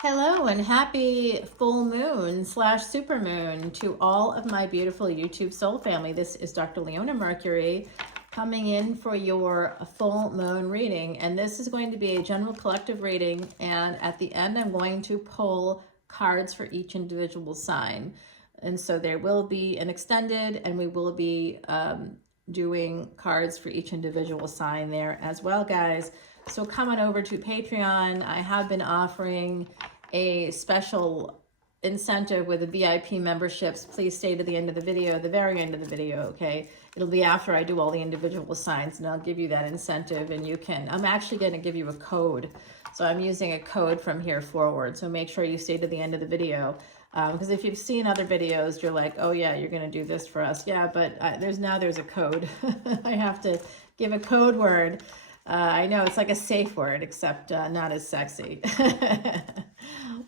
Hello and happy full moon slash super moon to all of my beautiful YouTube soul family. This is Dr. Leona Mercury coming in for your full moon reading. And this is going to be a general collective reading. And at the end, I'm going to pull cards for each individual sign. And so there will be an extended, and we will be doing cards for each individual sign there as well, guys. So come on over to Patreon. I have been offering a special incentive with the VIP memberships. Please stay to the end of the video, the very end of the video, okay? It'll be after I do all the individual signs, and I'll give you that incentive, and you can, I'm actually going to give you a code. So I'm using a code from here forward. So make sure you stay to the end of the video. Because if you've seen other videos, you're like, oh yeah, you're going to do this for us. Yeah, but there's a code. I have to give a code word. I know it's like a safe word, except not as sexy.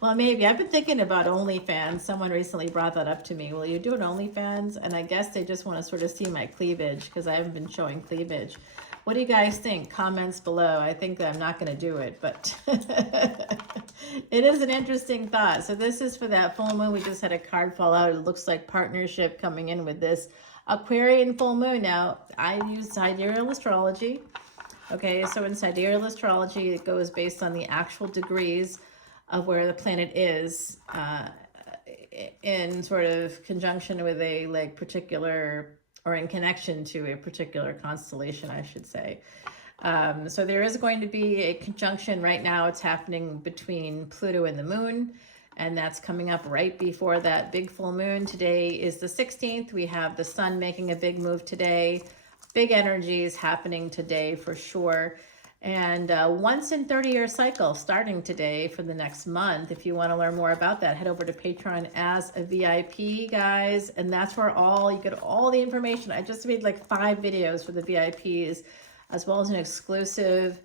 Well, maybe. I've been thinking about OnlyFans. Someone recently brought that up to me. Will you do an OnlyFans? And I guess they just want to sort of see my cleavage because I haven't been showing cleavage. What do you guys think? Comments below. I think that I'm not going to do it, but it is an interesting thought. So this is for that full moon. We just had a card fall out. It looks like partnership coming in with this Aquarian full moon. Now, I use sidereal astrology. Okay, so in sidereal astrology, it goes based on the actual degrees of where the planet is in sort of conjunction with a particular, or in connection to a particular constellation, I should say. So there is going to be a conjunction right now. It's happening between Pluto and the moon, and that's coming up right before that big full moon. Today is the 16th. We have the sun making a big move today. Big energies happening today for sure. And once in 30-year cycle starting today for the next month. If you want to learn more about that, head over to Patreon as a VIP, guys. And that's where you get all the information. I just made like 5 videos for the VIPs, as well as an exclusive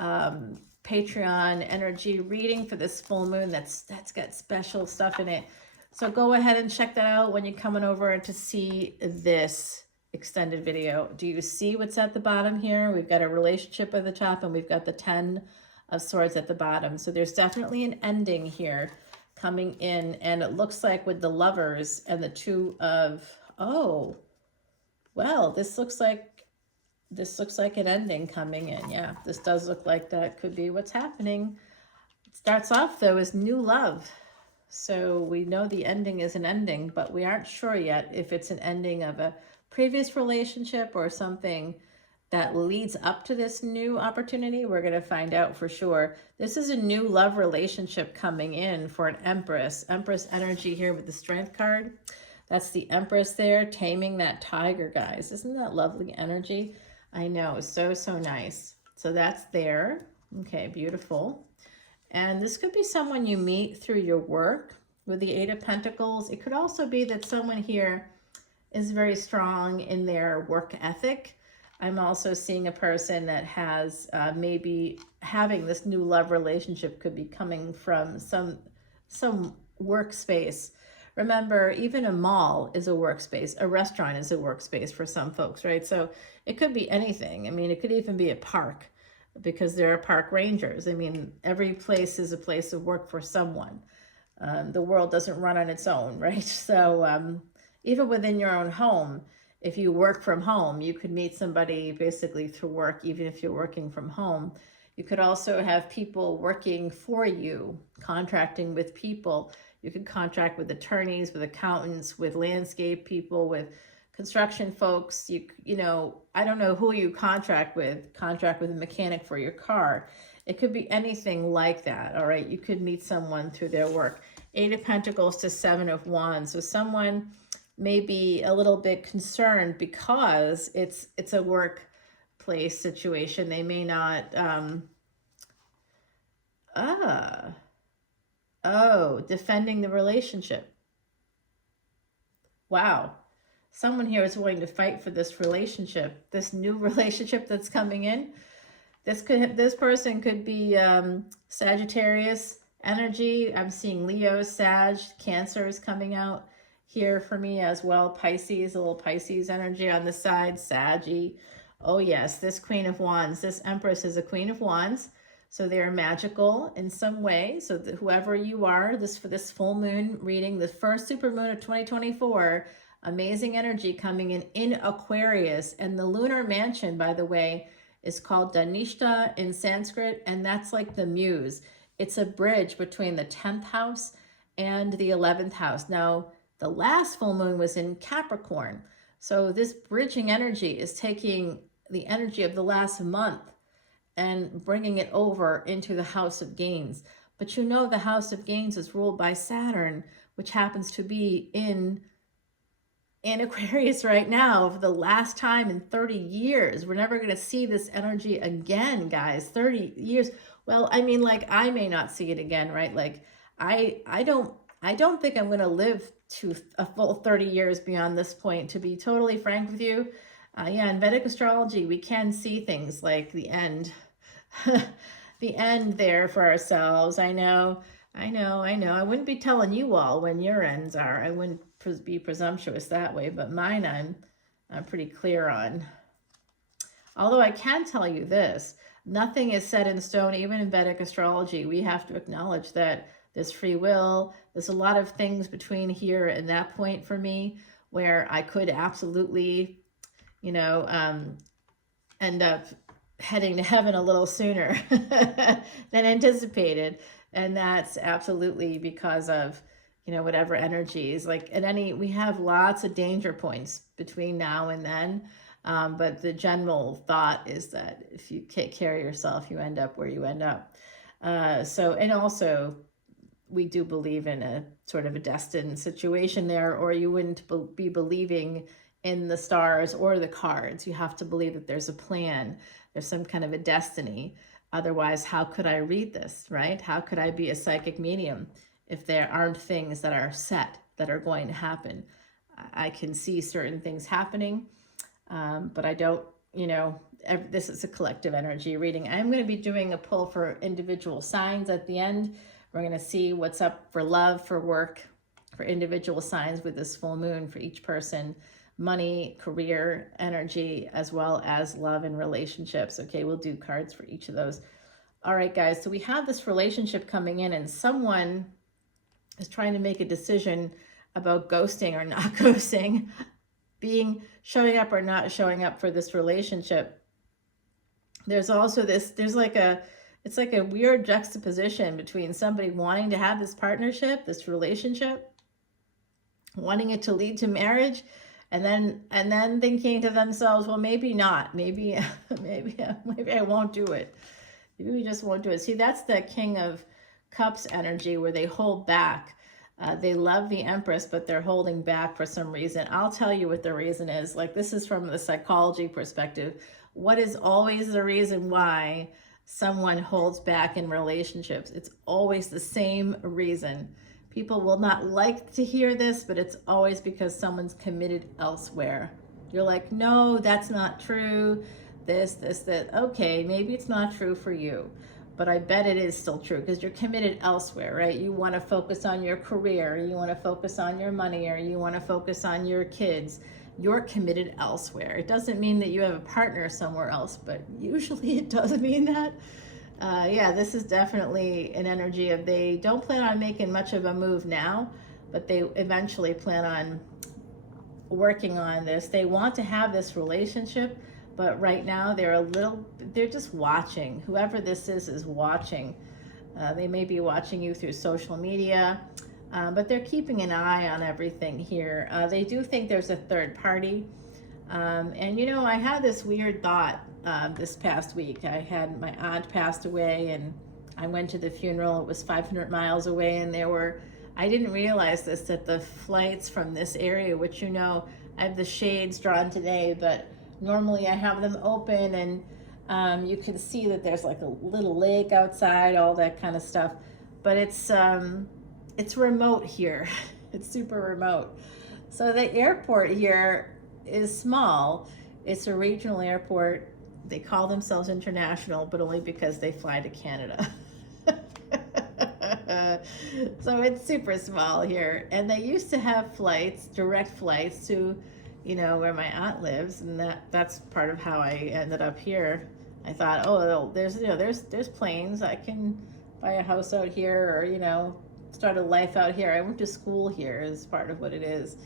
Patreon energy reading for this full moon that's got special stuff in it. So go ahead and check that out when you're coming over to see this extended video. Do you see what's at the bottom here? We've got a relationship at the top, and we've got the 10 of Swords at the bottom. So there's definitely an ending here coming in, and it looks like with the Lovers and the 2 of, oh, well, this looks like an ending coming in. Yeah, this does look like that could be what's happening. It starts off though as new love. So we know the ending is an ending, but we aren't sure yet if it's an ending of a previous relationship or something that leads up to this new opportunity. We're going to find out for sure. This is a new love relationship coming in for an Empress. Empress energy here with the Strength card. That's the Empress there, taming that tiger, guys. Isn't that lovely energy? I know, so nice. So that's there. Okay, beautiful. And this could be someone you meet through your work with the 8 of Pentacles. It could also be that someone here is very strong in their work ethic. I'm also seeing a person that has maybe having this new love relationship could be coming from some workspace. Remember, even a mall is a workspace. A restaurant is a workspace for some folks, right? So it could be anything. I mean, it could even be a park because there are park rangers. I mean, every place is a place of work for someone. The world doesn't run on its own, right? So even within your own home, if you work from home, you could meet somebody basically through work, even if you're working from home. You could also have people working for you, contracting with people. You could contract with attorneys, with accountants, with landscape people, with construction folks. You know, I don't know who you contract with a mechanic for your car. It could be anything like that, all right? You could meet someone through their work. 8 of Pentacles to 7 of Wands. So someone may be a little bit concerned because it's a workplace situation. They may not, defending the relationship. Wow. Someone here is willing to fight for this relationship, this new relationship that's coming in. This person could be Sagittarius energy. I'm seeing Leo, Sag, Cancer is coming out here for me as well. Pisces, a little Pisces energy on the side. Saggie. Oh yes, this Queen of Wands, this Empress is a Queen of Wands. So they're magical in some way. So that whoever you are, for this full moon reading, the first super moon of 2024, amazing energy coming in Aquarius. And the lunar mansion, by the way, is called Dhanishta in Sanskrit, and that's like the muse. It's a bridge between the 10th house and the 11th house. Now, the last full moon was in Capricorn. So this bridging energy is taking the energy of the last month and bringing it over into the house of gains. But you know the house of gains is ruled by Saturn, which happens to be in Aquarius right now for the last time in 30 years. We're never going to see this energy again, guys. 30 years. Well, I mean, like, I may not see it again, right? Like, I don't think I'm going to live to a full 30 years beyond this point, to be totally frank with you. Yeah, in Vedic astrology, we can see things like the end. The end there for ourselves. I know. I wouldn't be telling you all when your ends are. I wouldn't be presumptuous that way, but mine I'm pretty clear on. Although I can tell you this, nothing is set in stone, even in Vedic astrology. We have to acknowledge that there's free will. There's a lot of things between here and that point for me where I could absolutely, end up heading to heaven a little sooner than anticipated. And that's absolutely because of, whatever energies, like we have lots of danger points between now and then. But the general thought is that if you take care of yourself, you end up where you end up. And also we do believe in a sort of a destined situation there, or you wouldn't be believing in the stars or the cards. You have to believe that there's a plan. There's some kind of a destiny. Otherwise, how could I read this, right? How could I be a psychic medium if there aren't things that are set that are going to happen? I can see certain things happening, but I don't, this is a collective energy reading. I'm going to be doing a pull for individual signs at the end. We're going to see what's up for love, for work, for individual signs with this full moon for each person. Money, career, energy, as well as love and relationships. Okay, we'll do cards for each of those. All right, guys, so we have this relationship coming in, and someone is trying to make a decision about ghosting or not ghosting, showing up or not showing up for this relationship. There's also it's like a weird juxtaposition between somebody wanting to have this partnership, this relationship, wanting it to lead to marriage, and then thinking to themselves, well, maybe not. Maybe I won't do it. Maybe we just won't do it. See, that's the King of Cups energy where they hold back. They love the Empress, but they're holding back for some reason. I'll tell you what the reason is. Like, this is from the psychology perspective. What is always the reason why someone holds back in relationships? It's always the same reason. People will not like to hear this, but it's always because someone's committed elsewhere. You're like, no, that's not true. That. Okay, maybe it's not true for you, but I bet it is still true because you're committed elsewhere, right? You want to focus on your career, you want to focus on your money, or you want to focus on your kids. You're committed elsewhere. It doesn't mean that you have a partner somewhere else, but usually it does mean that. Yeah, this is definitely an energy of they don't plan on making much of a move now, but they eventually plan on working on this. They want to have this relationship, but right now they're just watching. Whoever this is watching. They may be watching you through social media, but they're keeping an eye on everything here. They do think there's a third party. And I had this weird thought this past week. I had my aunt passed away, and I went to the funeral. It was 500 miles away, and I didn't realize this, that the flights from this area, which I have the shades drawn today, but normally I have them open, and you can see that there's like a little lake outside, all that kind of stuff. But it's remote here. It's super remote. So the airport here is small. It's a regional airport. They call themselves international, but only because they fly to Canada. So it's super small here. And they used to have flights, direct flights to, where my aunt lives. And that's part of how I ended up here. I thought, oh, there's planes. I can buy a house out here, or start a life out here. I went to school here is part of what it is.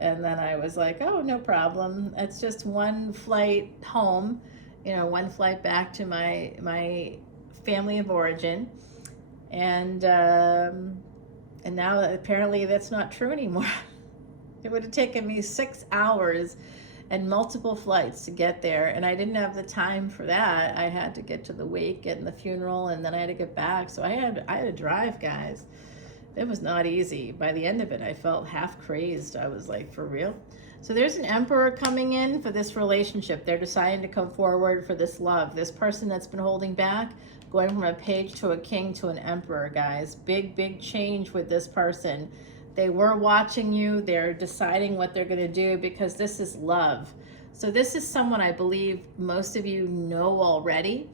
And then I was like, oh, no problem. It's just one flight home, one flight back to my family of origin. And now apparently that's not true anymore. It would have taken me 6 hours and multiple flights to get there, and I didn't have the time for that. I had to get to the wake, get in the funeral, and then I had to get back. So I had to drive, guys. It was not easy. By the end of it, I felt half crazed. I was like, for real? So there's an emperor coming in for this relationship. They're deciding to come forward for this love. This person that's been holding back, going from a page to a king to an emperor, guys. Big change with this person. They were watching you. They're deciding what they're going to do because this is love. So this is someone I believe most of you know already.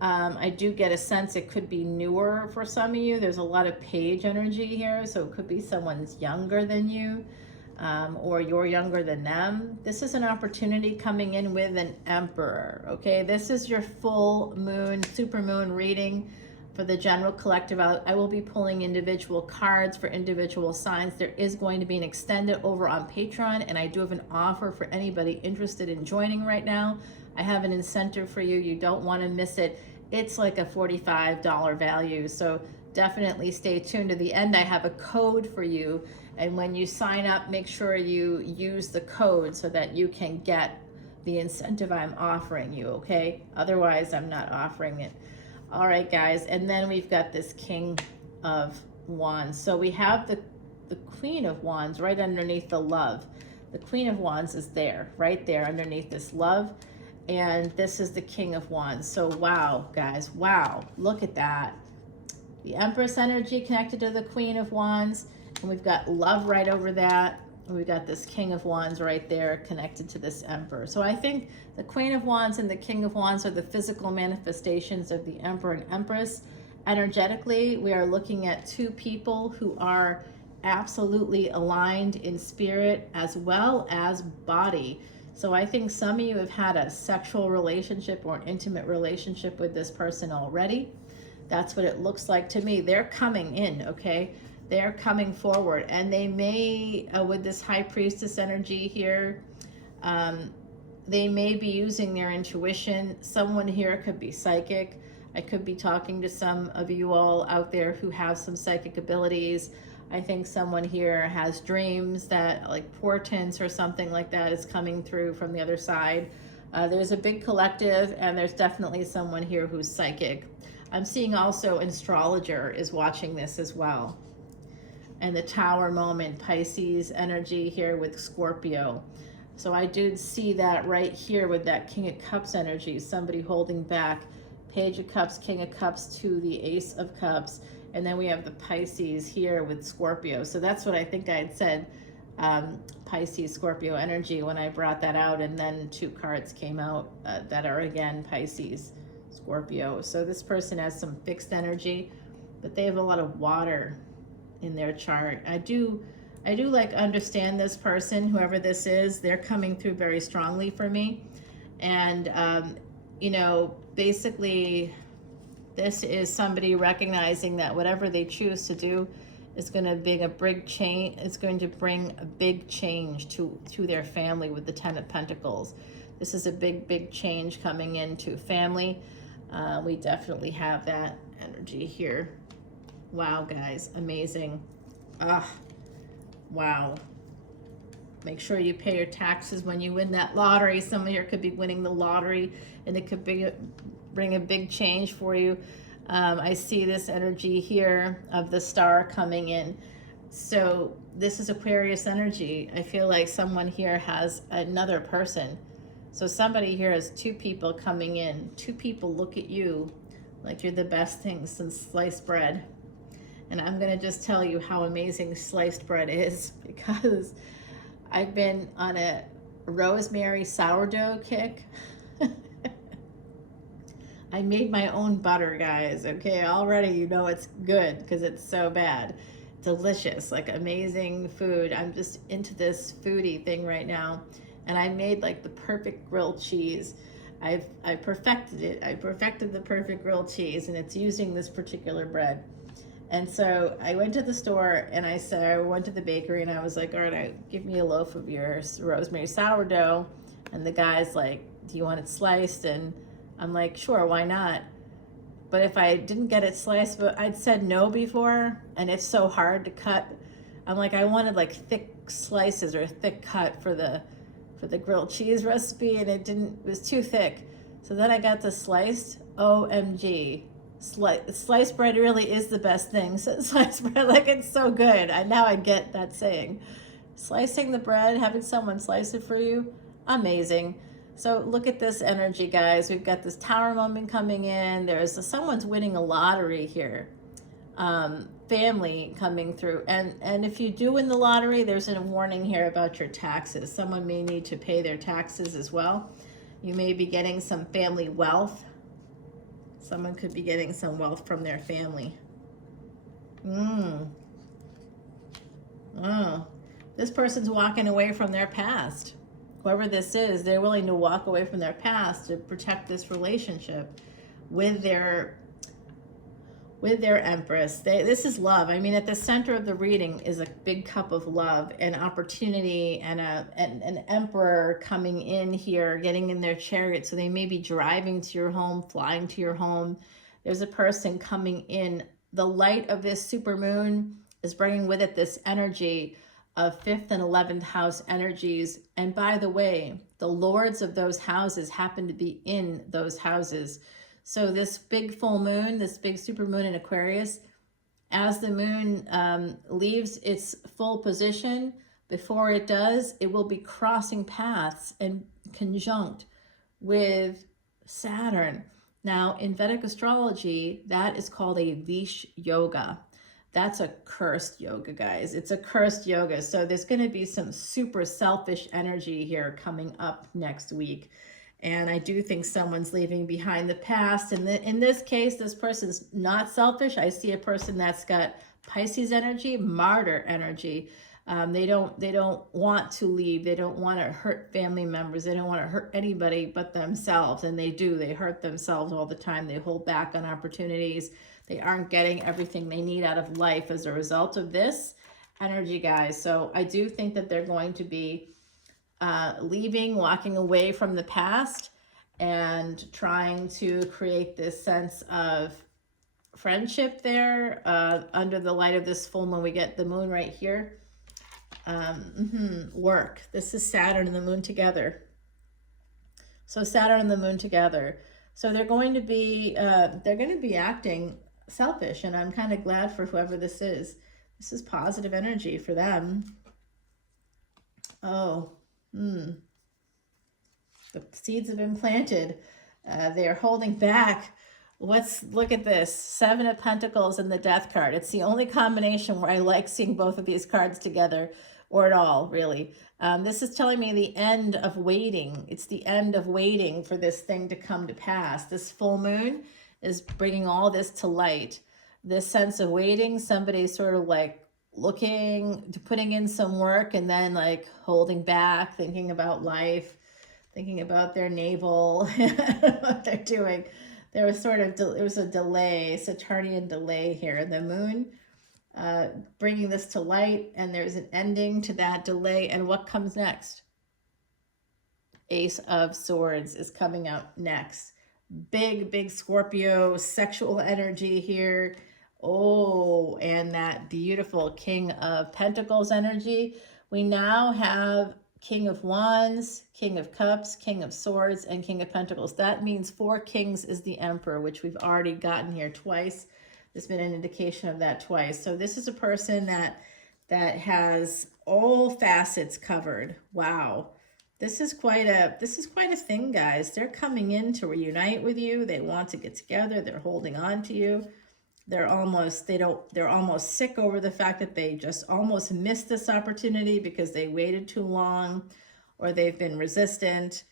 I do get a sense it could be newer for some of you. There's a lot of page energy here, so it could be someone's younger than you, or you're younger than them. This is an opportunity coming in with an emperor, okay? This is your full moon, super moon reading for the general collective. I will be pulling individual cards for individual signs. There is going to be an extended over on Patreon, and I do have an offer for anybody interested in joining right now. I have an incentive for you. You don't want to miss it. It's like a $45 value, so definitely stay tuned to the end. I have a code for you, and when you sign up, make sure you use the code so that you can get the incentive I'm offering you, okay? Otherwise, I'm not offering it. All right, guys, and then we've got this King of Wands. So we have the Queen of Wands right underneath the love. The Queen of Wands is there, right there underneath this love. And this is the King of Wands. So wow, guys, wow, look at that. The Empress energy connected to the Queen of Wands. And we've got love right over that. And we've got this King of Wands right there connected to this Emperor. So I think the Queen of Wands and the King of Wands are the physical manifestations of the Emperor and Empress. Energetically, we are looking at two people who are absolutely aligned in spirit as well as body. So I think some of you have had a sexual relationship or an intimate relationship with this person already. That's what it looks like to me. They're coming in, okay? They're coming forward, and they may, with this High Priestess energy here, they may be using their intuition. Someone here could be psychic. I could be talking to some of you all out there who have some psychic abilities. I think someone here has dreams that, like portents or something like that, is coming through from the other side. There's a big collective, and there's definitely someone here who's psychic. I'm seeing also an astrologer is watching this as well. And the Tower moment, Pisces energy here with Scorpio. So I do see that right here with that King of Cups energy, somebody holding back. Page of Cups, King of Cups to the Ace of Cups. And then we have the Pisces here with Scorpio. So that's what I think I had said, Pisces, Scorpio energy when I brought that out. And then two cards came out that are again Pisces, Scorpio. So this person has some fixed energy, but they have a lot of water in their chart. I do like understand this person, whoever this is. They're coming through very strongly for me. And basically this is somebody recognizing that whatever they choose to do is going to bring a big change. It's going to bring a big change to their family with the Ten of Pentacles. This is a big change coming into family. We definitely have that energy here. Wow, guys, amazing. Wow. Make sure you pay your taxes when you win that lottery. Some of you could be winning the lottery, and it could bring a big change for you. I see this energy here of the star coming in. So this is Aquarius energy. I feel like someone here has another person. So somebody here has two people coming in. Two people look at you like you're the best thing since sliced bread. And I'm going to just tell you how amazing sliced bread is, because I've been on a rosemary sourdough kick. I made my own butter, guys, okay? Already you know it's good because it's so bad. Delicious, like amazing food. I'm just into this foodie thing right now. And I made like the perfect grilled cheese. I perfected it. I perfected the perfect grilled cheese, and it's using this particular bread. And so I went to the store and I went to the bakery and I was like, all right, give me a loaf of your rosemary sourdough. And the guy's like, do you want it sliced? And I'm like, sure, why not? But if I didn't get it sliced, but I'd said no before, and it's so hard to cut. I'm like, I wanted like thick slices or a thick cut for the grilled cheese recipe, and it was too thick. So then I got the sliced. OMG. Sliced bread really is the best thing. So sliced bread, like, it's so good. Now I get that saying. Slicing the bread, having someone slice it for you, amazing. So look at this energy, guys. We've got this tower moment coming in. Someone's winning a lottery here. Family coming through. And if you do win the lottery, there's a warning here about your taxes. Someone may need to pay their taxes as well. You may be getting some family wealth. Someone could be getting some wealth from their family. Oh, this person's walking away from their past. Whoever this is, they're willing to walk away from their past to protect this relationship with their Empress. This is love. I mean, at the center of the reading is a big cup of love and opportunity, and an emperor coming in here, getting in their chariot. So they may be driving to your home, flying to your home. There's a person coming in. The light of this super moon is bringing with it this energy of 5th and 11th house energies. And by the way, the lords of those houses happen to be in those houses. So this big full moon, this big super moon in Aquarius, as the moon leaves its full position, before it does, it will be crossing paths and conjunct with Saturn. Now, in Vedic astrology, that is called a Vish yoga. That's a cursed yoga, guys. It's a cursed yoga. So there's going to be some super selfish energy here coming up next week. And I do think someone's leaving behind the past. And in this case, this person's not selfish. I see a person that's got Pisces energy, martyr energy. They don't want to leave. They don't want to hurt family members. They don't want to hurt anybody but themselves. And they do. They hurt themselves all the time. They hold back on opportunities. They aren't getting everything they need out of life as a result of this energy, guys. So I do think that they're going to be leaving, walking away from the past, and trying to create this sense of friendship there under the light of this full moon. We get the moon right here. Work. This is Saturn and the moon together. So Saturn and the moon together. So they're going to be acting selfish, and I'm kind of glad for whoever this is. This is positive energy for them. Oh, the seeds have been planted. They're holding back. Look at this. 7 of Pentacles and the Death card. It's the only combination where I like seeing both of these cards together, or at all, really. This is telling me the end of waiting. It's the end of waiting for this thing to come to pass. This full moon is bringing all this to light. This sense of waiting, somebody's sort of like putting in some work and then like holding back, thinking about life, thinking about their navel, what they're doing. There was it was a delay, Saturnian delay here. The moon bringing this to light, and there's an ending to that delay. And what comes next? Ace of Swords is coming out next. Big Scorpio sexual energy here. Oh, and that beautiful King of Pentacles energy. We now have King of Wands, King of Cups, King of Swords, and King of Pentacles. That means 4 kings is the Emperor, which we've already gotten here twice. There's been an indication of that twice. So this is a person that has all facets covered. Wow. This is quite a thing, guys. They're coming in to reunite with you. They want to get together. They're holding on to you. They're almost sick over the fact that they just almost missed this opportunity because they waited too long, or they've been resistant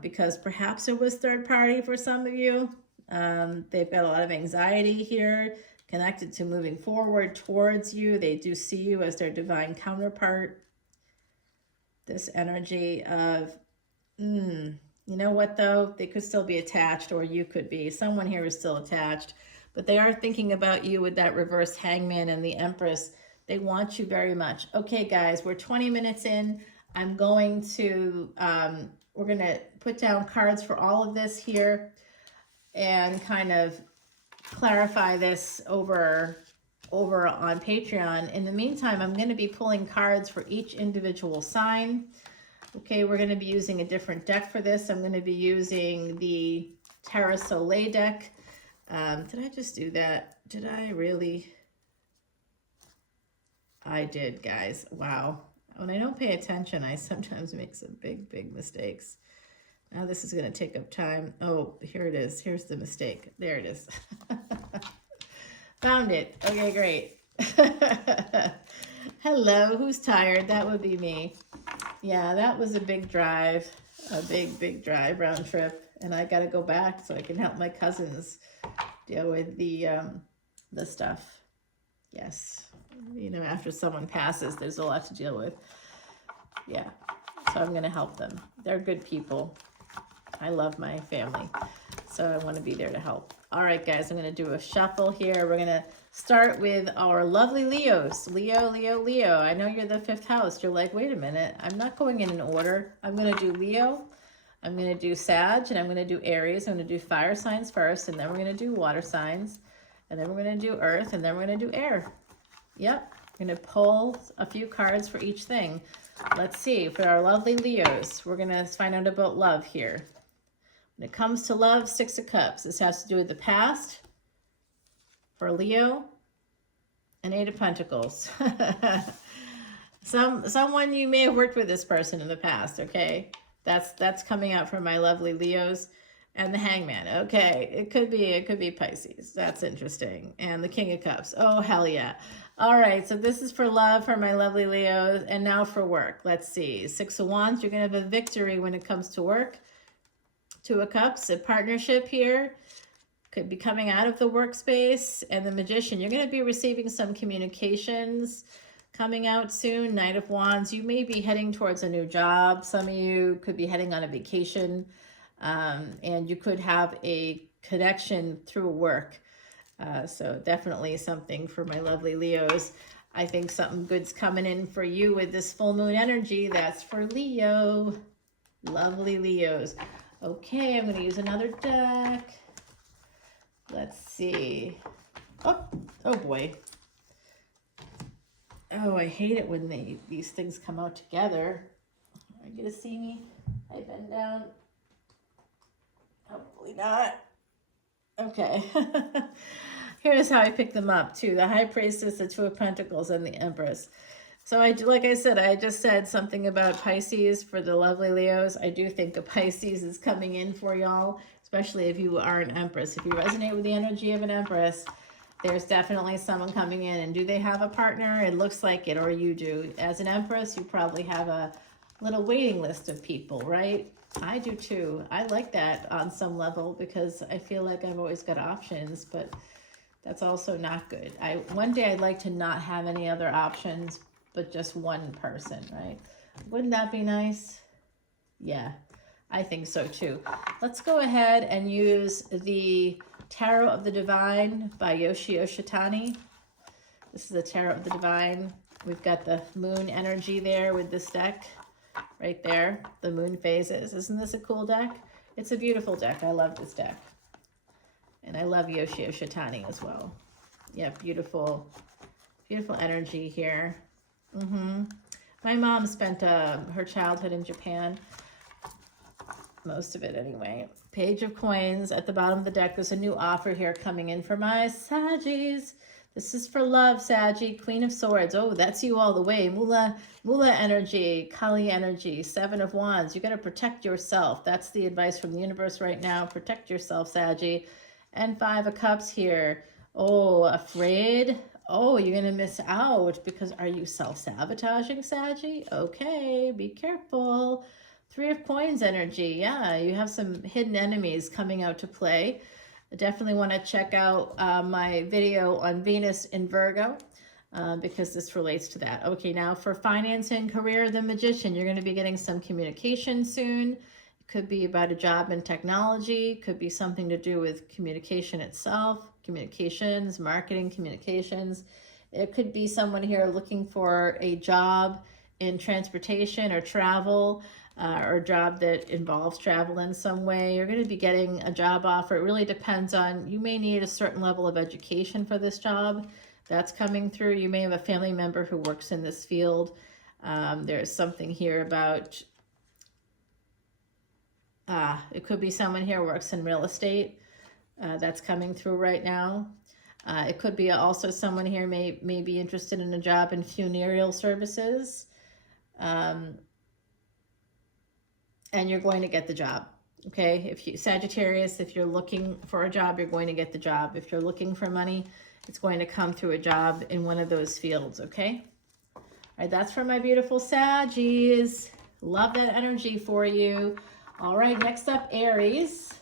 because perhaps it was third party for some of you. They've got a lot of anxiety here connected to moving forward towards you. They do see you as their divine counterpart. This energy of You know what, though? They could still be attached, or you could be. Someone here is still attached, but they are thinking about you with that reverse hangman and the Empress. They want you very much. Okay, guys, we're 20 minutes in. I'm going to, we're going to put down cards for all of this here and kind of clarify this over on Patreon. In the meantime, I'm going to be pulling cards for each individual sign. Okay, we're going to be using a different deck for this. I'm going to be using the Terra Soleil deck. Did I just do that? Did I really? I did, guys. Wow. When I don't pay attention, I sometimes make some big mistakes. Now this is going to take up time. Oh, here it is. Here's the mistake. There it is. Found it. Okay, great. Hello, who's tired? That would be me. Yeah, that was a big drive, a big drive, round trip, and I got to go back so I can help my cousins deal with the stuff. Yes, you know, after someone passes, there's a lot to deal with. Yeah, so I'm going to help them. They're good people. I love my family, so I want to be there to help. All right, guys, I'm going to do a shuffle here. We're going to start with our lovely Leos. Leo. I know you're the 5th house. You're like, wait a minute. I'm not going in order. I'm going to do Leo. I'm going to do Sag, and I'm going to do Aries. I'm going to do fire signs first, and then we're going to do water signs, and then we're going to do earth, and then we're going to do air. Yep. I'm going to pull a few cards for each thing. Let's see. For our lovely Leos, we're going to find out about love here. When it comes to love, 6 of Cups. This has to do with the past for Leo, and 8 of Pentacles. Someone you may have worked with this person in the past, okay? That's coming out from my lovely Leos. And the Hangman. Okay, it could be Pisces. That's interesting. And the King of Cups. Oh, hell yeah. All right, so this is for love for my lovely Leos. And now for work. Let's see. 6 of Wands. You're going to have a victory when it comes to work. 2 of Cups, a partnership here. Could be coming out of the workspace. And the Magician, you're going to be receiving some communications coming out soon. Knight of Wands, you may be heading towards a new job. Some of you could be heading on a vacation. And you could have a connection through work. So definitely something for my lovely Leos. I think something good's coming in for you with this full moon energy. That's for Leo. Lovely Leos. Okay, I'm going to use another deck. Let's see. Oh boy. Oh, I hate it when these things come out together. Are you going to see me? I bend down. Hopefully not. Okay. Here's how I pick them up too. The High Priestess, the 2 of Pentacles, and the Empress. So like I said, I just said something about Pisces for the lovely Leos. I do think a Pisces is coming in for y'all, especially if you are an Empress. If you resonate with the energy of an Empress, there's definitely someone coming in. And do they have a partner? It looks like it, or you do. As an Empress, you probably have a little waiting list of people, right? I do too. I like that on some level because I feel like I've always got options, but that's also not good. One day I'd like to not have any other options, but just one person, right? Wouldn't that be nice? Yeah, I think so too. Let's go ahead and use the Tarot of the Divine by Yoshio Shitani. This is the Tarot of the Divine. We've got the moon energy there with this deck. Right there, the moon phases. Isn't this a cool deck? It's a beautiful deck. I love this deck. And I love Yoshio Shitani as well. Yeah, beautiful energy here. My mom spent her childhood in Japan. Most of it anyway. Page of Coins. At the bottom of the deck, there's a new offer here coming in for my Saggies. This is for love, Saggie. Queen of Swords. Oh, that's you all the way. Mula energy, Kali energy, 7 of Wands. You got to protect yourself. That's the advice from the universe right now. Protect yourself, Saggie. And 5 of Cups here. Oh, afraid? Oh, you're going to miss out because are you self-sabotaging, Saggie? Okay, be careful. 3 of Coins energy. Yeah, you have some hidden enemies coming out to play. I definitely want to check out my video on Venus in Virgo because this relates to that. Okay, now for finance and career, the Magician, you're going to be getting some communication soon. It Could be about a job in technology, could be something to do with communication itself, communications, marketing, communications. It could be someone here looking for a job in transportation or travel, or a job that involves travel in some way. You're going to be getting a job offer. It really depends on, you may need a certain level of education for this job. That's coming through. You may have a family member who works in this field. There's something here about, it could be someone here who works in real estate. That's coming through right now. It could be also someone here may be interested in a job in funereal services. And you're going to get the job. Okay, if you, Sagittarius, if you're looking for a job, you're going to get the job. If you're looking for money, it's going to come through a job in one of those fields, okay? All right, that's for my beautiful Saggies. Love that energy for you. All right, next up, Aries.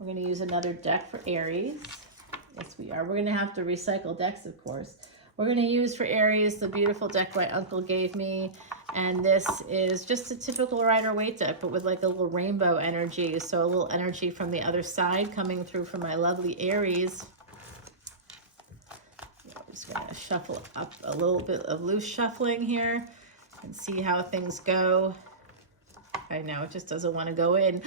We're going to use another deck for Aries. Yes, we are. We're going to have to recycle decks, of course. We're going to use for Aries the beautiful deck my uncle gave me. And this is just a typical Rider-Waite deck, but with like a little rainbow energy. So a little energy from the other side coming through from my lovely Aries. I'm just going to shuffle up a little bit of loose shuffling here and see how things go. I know, it just doesn't want to go in.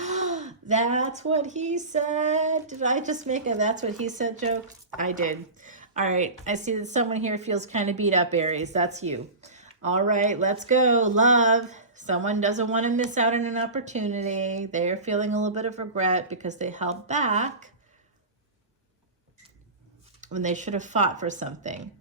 That's what he said. Did I just make a that's what he said joke? I did. All right, I see that someone here feels kind of beat up, Aries. That's you. All right, let's go. Love. Someone doesn't want to miss out on an opportunity. They're feeling a little bit of regret because they held back when they should have fought for something.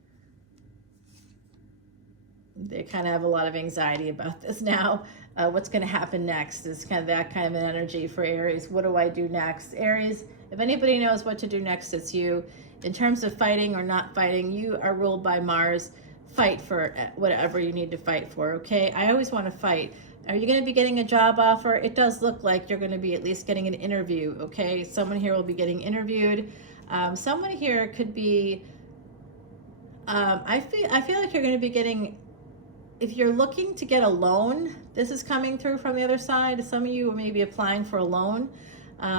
They kind of have a lot of anxiety about this now. What's going to happen next is kind of that kind of an energy for Aries. What do I do next? Aries, if anybody knows what to do next, it's you. In terms of fighting or not fighting, you are ruled by Mars. Fight for whatever you need to fight for, okay? I always want to fight. Are you going to be getting a job offer? It does look like you're going to be at least getting an interview, okay? Someone here will be getting interviewed. Someone here could be, I feel like you're going to be getting, if you're looking to get a loan, this is coming through from the other side. Some of you may be applying for a loan.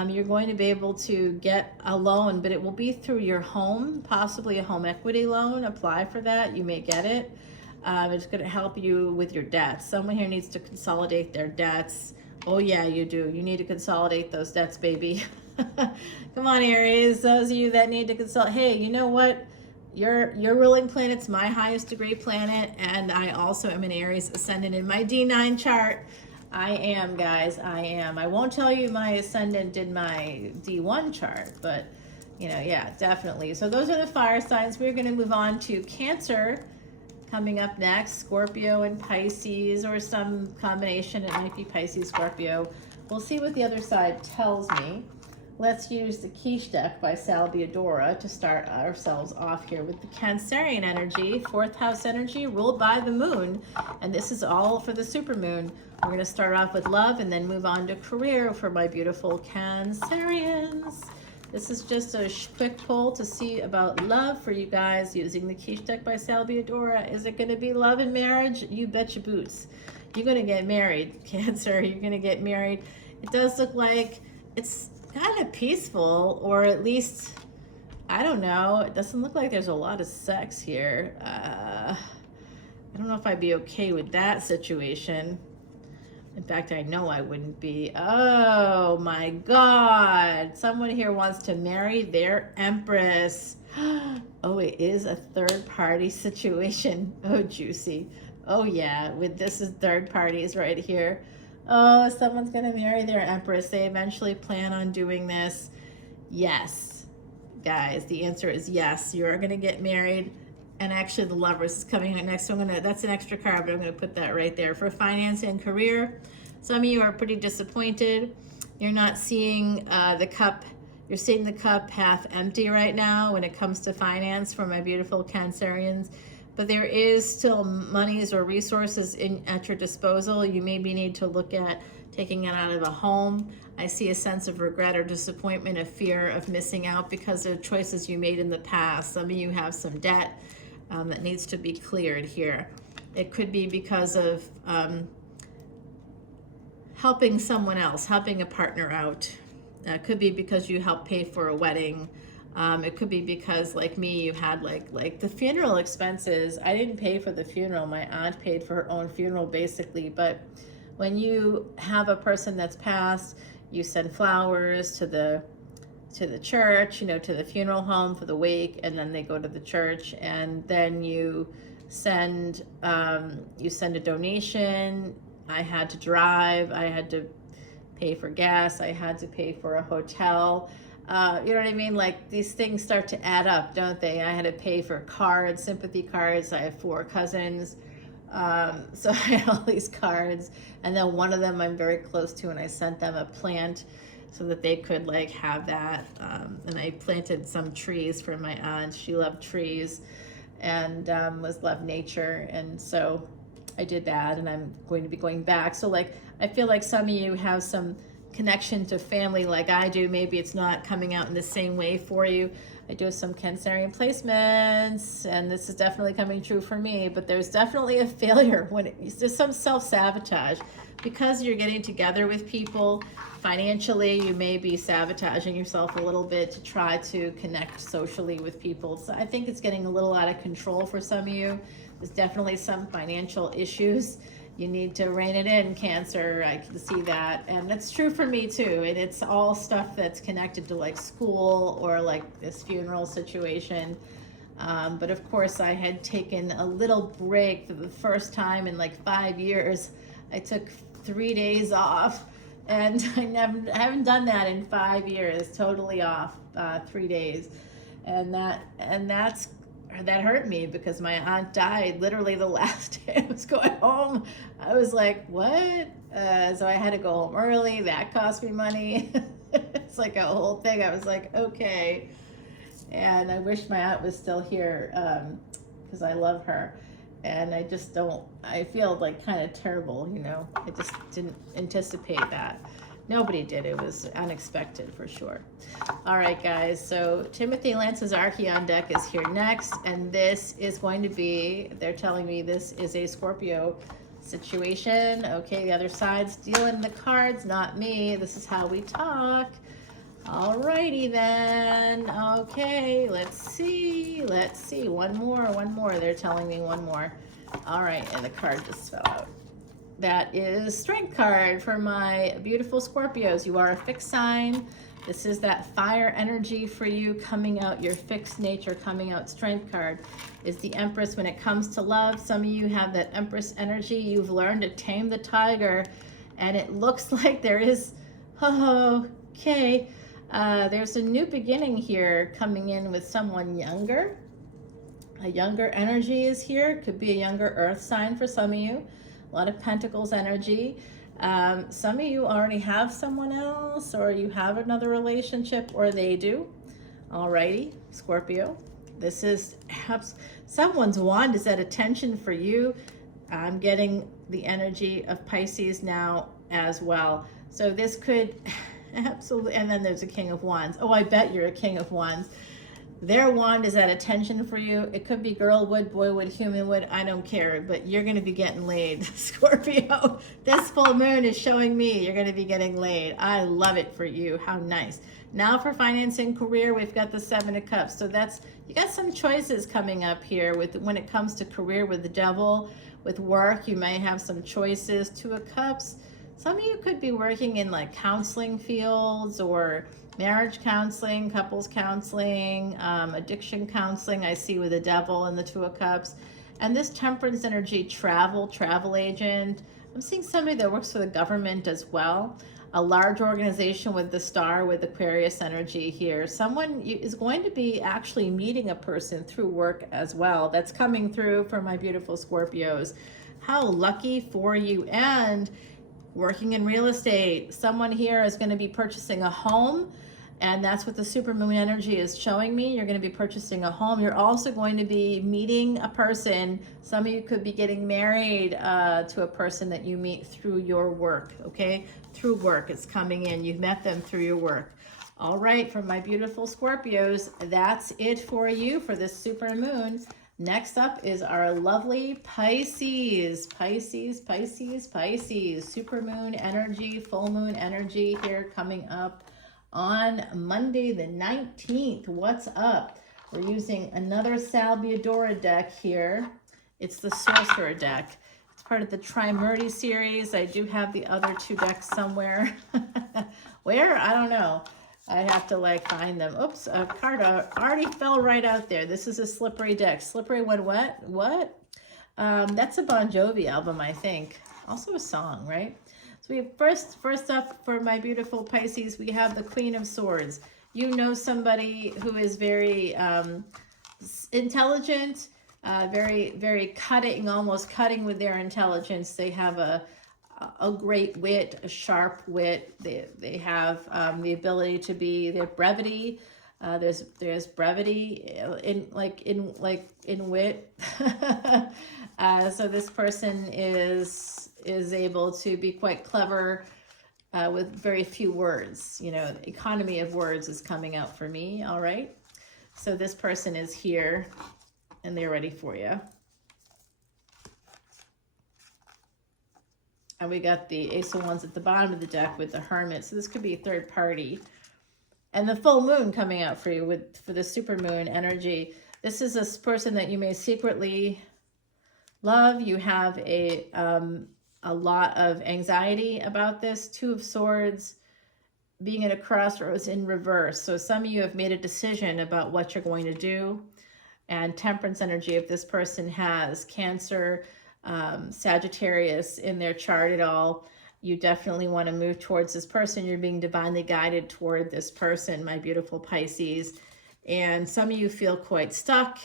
You're going to be able to get a loan, but it will be through your home, possibly a home equity loan. Apply for that. You may get it. It's going to help you with your debts. Someone here needs to consolidate their debts. Oh, yeah, you do. You need to consolidate those debts, baby. Come on, Aries. Those of you that need to consolidate. Hey, you know what? Your ruling planet's my highest degree planet, and I also am an Aries ascendant in my D9 chart. I am, guys, I am. I won't tell you my ascendant did my D1 chart, but, you know, yeah, definitely. So those are the fire signs. We're going to move on to Cancer coming up next. Scorpio and Pisces, or some combination. It might be Pisces, Scorpio. We'll see what the other side tells me. Let's use the Quiche deck by Salviadora to start ourselves off here with the Cancerian energy, 4th house energy, ruled by the moon. And this is all for the supermoon. We're going to start off with love and then move on to career for my beautiful Cancerians. This is just a quick poll to see about love for you guys using the Quiche deck by Salviadora. Is it going to be love and marriage? You bet your boots. You're going to get married, Cancer. You're going to get married. It does look like it's kind of peaceful, or at least, I don't know. It doesn't look like there's a lot of sex here. I don't know if I'd be okay with that situation. In fact, I know I wouldn't be. Oh my God. Someone here wants to marry their empress. Oh, it is a third party situation. Oh, juicy. Oh yeah, with this is third parties right here. Oh, someone's going to marry their empress. They eventually plan on doing this. Yes, guys, the answer is yes. You're going to get married. And actually, the Lovers is coming up next. So that's an extra card, but I'm going to put that right there. For finance and career, some of you are pretty disappointed. You're not seeing the cup. You're seeing the cup half empty right now when it comes to finance for my beautiful Cancerians. But there is still monies or resources at your disposal. You maybe need to look at taking it out of a home. I see a sense of regret or disappointment, a fear of missing out because of choices you made in the past. Some of you have some debt that needs to be cleared here. It could be because of helping someone else, helping a partner out. It could be because you helped pay for a wedding. It could be because, like me, you had like the funeral expenses. I didn't pay for the funeral. My aunt paid for her own funeral, basically. But when you have a person that's passed, you send flowers to the church, you know, to the funeral home for the wake, and then they go to the church, and then you send a donation. I had to drive. I had to pay for gas. I had to pay for a hotel. You know what I mean? Like, these things start to add up, don't they? I had to pay for cards, sympathy cards. I have 4 cousins. So I had all these cards. And then one of them I'm very close to, and I sent them a plant so that they could like have that. And I planted some trees for my aunt. She loved trees and loved nature. And so I did that, and I'm going to be going back. So like, I feel like some of you have some connection to family like I do. Maybe it's not coming out in the same way for you. I do some Cancerian placements, and this is definitely coming true for me, but there's definitely a failure when there's some self-sabotage. Because you're getting together with people financially, you may be sabotaging yourself a little bit to try to connect socially with people. So I think it's getting a little out of control for some of you. There's definitely some financial issues. You need to rein it in, Cancer. I can see that. And that's true for me too. And it's all stuff that's connected to like school or like this funeral situation. But of course, I had taken a little break for the first time in like 5 years. I took 3 days off, and I haven't done that in 5 years, totally off 3 days. And that hurt me because my aunt died literally the last day I was going home. I was like, what? So I had to go home early. That cost me money. It's like a whole thing. I was like, okay. And I wish my aunt was still here because I love her. And I just I feel like kind of terrible, you know. I just didn't anticipate that. Nobody did. It was unexpected for sure. All right, guys. So Timothy Lance's Archeon deck is here next. And this is going to be, they're telling me this is a Scorpio situation. Okay, the other side's dealing the cards, not me. This is how we talk. All righty then. Okay, let's see. One more. They're telling me one more. All right, and the card just fell out. That is Strength card for my beautiful Scorpios. You are a fixed sign. This is that fire energy for you coming out, your fixed nature coming out. Strength card is the Empress when it comes to love. Some of you have that Empress energy. You've learned to tame the tiger, and it looks like there is, okay. There's a new beginning here coming in with someone younger. A younger energy is here. Could be a younger earth sign for some of you. A lot of Pentacles energy. Some of you already have someone else, or you have another relationship, or they do. Alrighty, Scorpio. This is someone's wand is at attention for you. I'm getting the energy of Pisces now as well. So this could absolutely, and then there's a King of Wands. Oh, I bet you're a King of Wands. Their wand is at attention for you. It could be girl wood, boy wood, human wood. I don't care, but you're going to be getting laid, Scorpio. This full moon is showing me you're going to be getting laid. I love it for you. How nice. Now for finance and career, we've got the 7 of Cups. So that's, you got some choices coming up here with when it comes to career with the Devil. With work, you may have some choices. 2 of Cups. Some of you could be working in like counseling fields or marriage counseling, couples counseling, addiction counseling. I see with the Devil and the 2 of Cups. And this Temperance energy, travel agent. I'm seeing somebody that works for the government as well. A large organization with the Star with Aquarius energy here. Someone is going to be actually meeting a person through work as well. That's coming through for my beautiful Scorpios. How lucky for you. And working in real estate. Someone here is going to be purchasing a home, and that's what the supermoon energy is showing me. You're going to be purchasing a home. You're also going to be meeting a person. Some of you could be getting married to a person that you meet through your work, okay? Through work, it's coming in. You've met them through your work. All right, for my beautiful Scorpios, that's it for you for this supermoon. Next up is our lovely Pisces. Pisces, Pisces, Pisces. Supermoon energy, full moon energy here coming up on Monday the 19th. What's up? We're using another Salviadora deck here. It's the Sorcerer deck. It's part of the Trimurti series. I do have the other two decks somewhere. Where? I don't know. I have to like find them. Oops, a card already fell right out there. This is a slippery deck. Slippery when wet? What? That's a Bon Jovi album, I think. Also a song, right? So we have first up for my beautiful Pisces, we have the Queen of Swords. You know somebody who is very intelligent, very cutting, almost cutting with their intelligence. They have a great wit, a sharp wit. They have the ability to be, their brevity. There's brevity in wit. So this person is able to be quite clever with very few words. You know, the economy of words is coming out for me. All right. So this person is here, and they're ready for you. And we got the Ace of Wands at the bottom of the deck with the Hermit. So this could be a third party. And the full moon coming out for you for the supermoon energy. This is a person that you may secretly love. You have a lot of anxiety about this. Two of Swords being at a crossroads in reverse. So some of you have made a decision about what you're going to do. And Temperance energy, if this person has Cancer, Sagittarius in their chart at all, you definitely want to move towards this person. You're being divinely guided toward this person, my beautiful Pisces. And some of you feel quite stuck.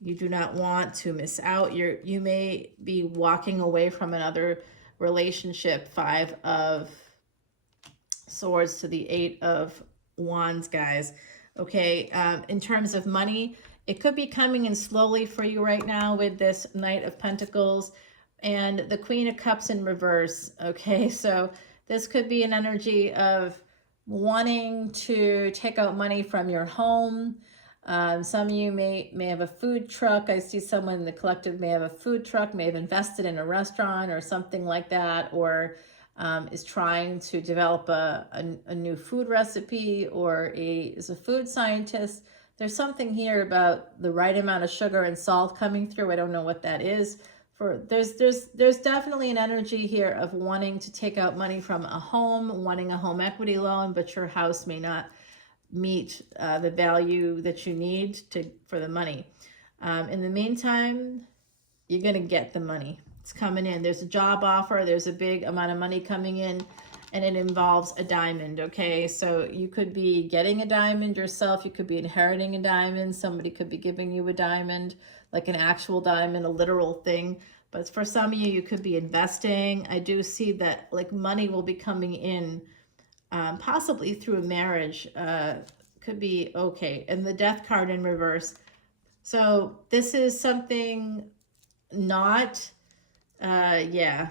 You do not want to miss out. You may be walking away from another relationship. 5 of Swords to the 8 of Wands, guys. Okay, in terms of money, it could be coming in slowly for you right now with this Knight of Pentacles and the Queen of Cups in reverse. Okay, so this could be an energy of wanting to take out money from your home. Some of you may have a food truck. I see someone in the collective may have a food truck, may have invested in a restaurant or something like that, or is trying to develop a new food recipe, or is a food scientist. There's something here about the right amount of sugar and salt coming through. I don't know what that is. There's definitely an energy here of wanting to take out money from a home, wanting a home equity loan, but your house may not meet the value that you need for the money. In the meantime, you're going to get the money. It's coming in. There's a job offer. There's a big amount of money coming in. And it involves a diamond, okay? So you could be getting a diamond yourself. You could be inheriting a diamond. Somebody could be giving you a diamond, like an actual diamond, a literal thing. But for some of you, you could be investing. I do see that like money will be coming in, possibly through a marriage. Could be, okay. And the Death card in reverse. So this is something not, yeah.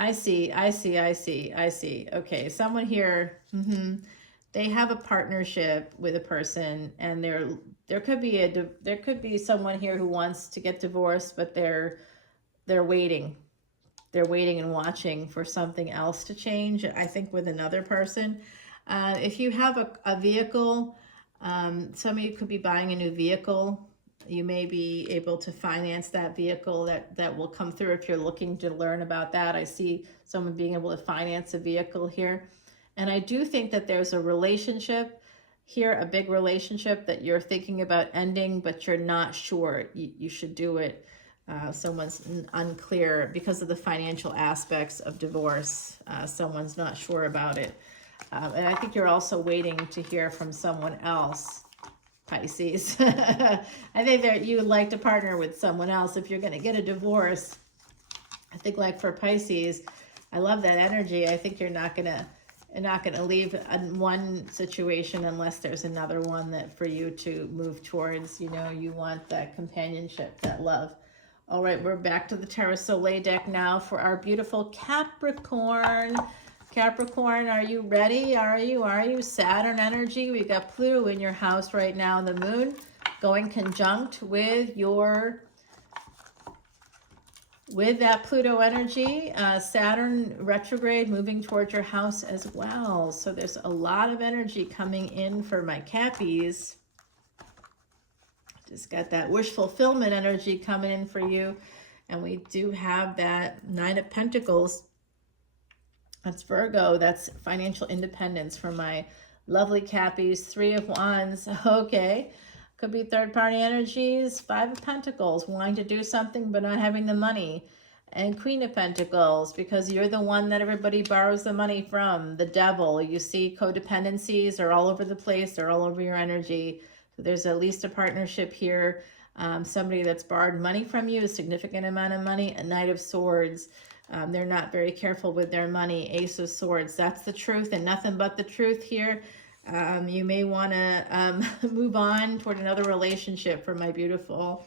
I see. Okay, someone here, they have a partnership with a person, and there could be someone here who wants to get divorced, but they're waiting. They're waiting and watching for something else to change, I think, with another person. If you have a vehicle, some of you could be buying a new vehicle. You may be able to finance that vehicle. That will come through if you're looking to learn about that. I see someone being able to finance a vehicle here. And I do think that there's a relationship here, a big relationship that you're thinking about ending, but you're not sure you should do it. Someone's unclear because of the financial aspects of divorce. Someone's not sure about it. And I think you're also waiting to hear from someone else, Pisces. I think that you would like to partner with someone else if you're going to get a divorce. I think like for Pisces, I love that energy. I think you're not going to leave one situation unless there's another one that for you to move towards. You know, you want that companionship, that love. All right, we're back to the Tarot Soleil deck now for our beautiful Capricorn. Capricorn, are you ready? Are you? Saturn energy. We got Pluto in your house right now, the moon. going conjunct with that Pluto energy, Saturn retrograde moving towards your house as well. So there's a lot of energy coming in for my Cappies. Just got that wish fulfillment energy coming in for you. And we do have that Nine of Pentacles. That's Virgo. That's financial independence for my lovely Cappies. Three of Wands. Okay. Could be third-party energies. Five of Pentacles, wanting to do something but not having the money. And Queen of Pentacles, because you're the one that everybody borrows the money from. The Devil. You see codependencies are all over the place. They're all over your energy. So there's at least a partnership here. Somebody that's borrowed money from you, a significant amount of money. A Knight of Swords. They're not very careful with their money. Ace of Swords. That's the truth and nothing but the truth here. You may want to move on toward another relationship for my beautiful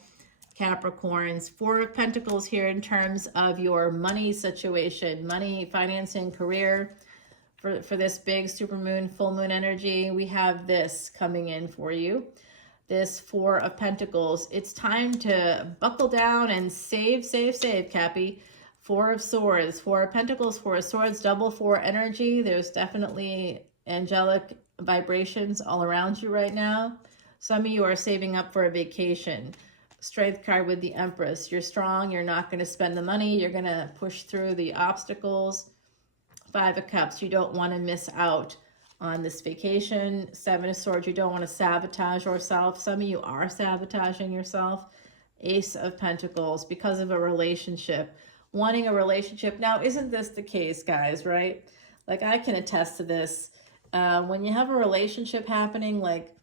Capricorns. Four of Pentacles here in terms of your money situation, money, financing, career. For this big supermoon, full moon energy, we have this coming in for you. This Four of Pentacles. It's time to buckle down and save, Cappy. Four of Swords, Four of Pentacles, Four of Swords, double four energy. There's definitely angelic vibrations all around you right now. Some of you are saving up for a vacation. Strength card with the Empress. You're strong. You're not going to spend the money. You're going to push through the obstacles. Five of Cups. You don't want to miss out on this vacation. Seven of Swords. You don't want to sabotage yourself. Some of you are sabotaging yourself. Ace of Pentacles because of a relationship. Wanting a relationship. Now, isn't this the case, guys, right? Like, I can attest to this. When you have a relationship happening, like,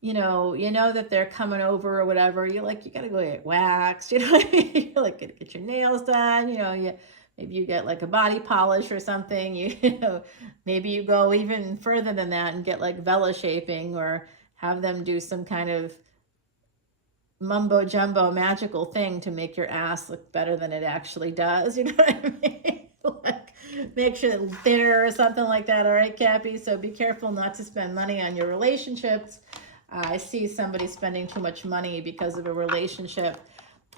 you know that they're coming over or whatever, you're like, you gotta go get waxed, you know what I mean? You're like, get your nails done, maybe you get like a body polish or something, maybe you go even further than that and get like Vela shaping or have them do some kind of mumbo jumbo magical thing to make your ass look better than it actually does, you know what I mean? Like, make sure it's thinner or something like that. All right, Cappy? So be careful not to spend money on your relationships. I see somebody spending too much money because of a relationship,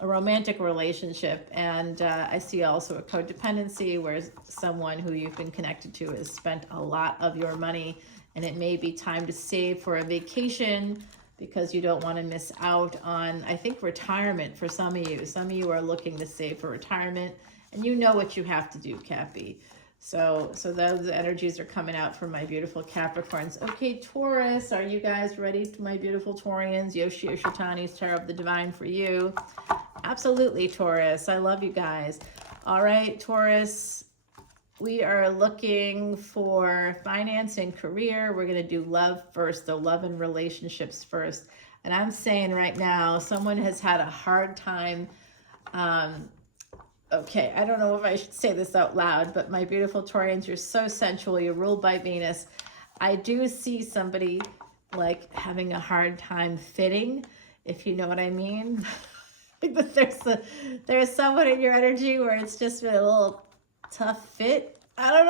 a romantic relationship. And I see also a codependency where someone who you've been connected to has spent a lot of your money. And it may be time to save for a vacation because you don't want to miss out on, I think, retirement for some of you. Some of you are looking to save for retirement. And you know what you have to do, Cappy. So those energies are coming out for my beautiful Capricorns. Okay, Taurus, are you guys ready, my beautiful Taurians? Yoshi Oshitani's Tarot of the Divine for you. Absolutely, Taurus. I love you guys. All right, Taurus, we are looking for finance and career. We're going to do love first, the love and relationships first. And I'm saying right now, someone has had a hard time. Okay, I don't know if I should say this out loud, but my beautiful Taurians, you're so sensual. You're ruled by Venus. I do see somebody like having a hard time fitting, if you know what I mean. There's someone in your energy where it's just been a little tough fit. I don't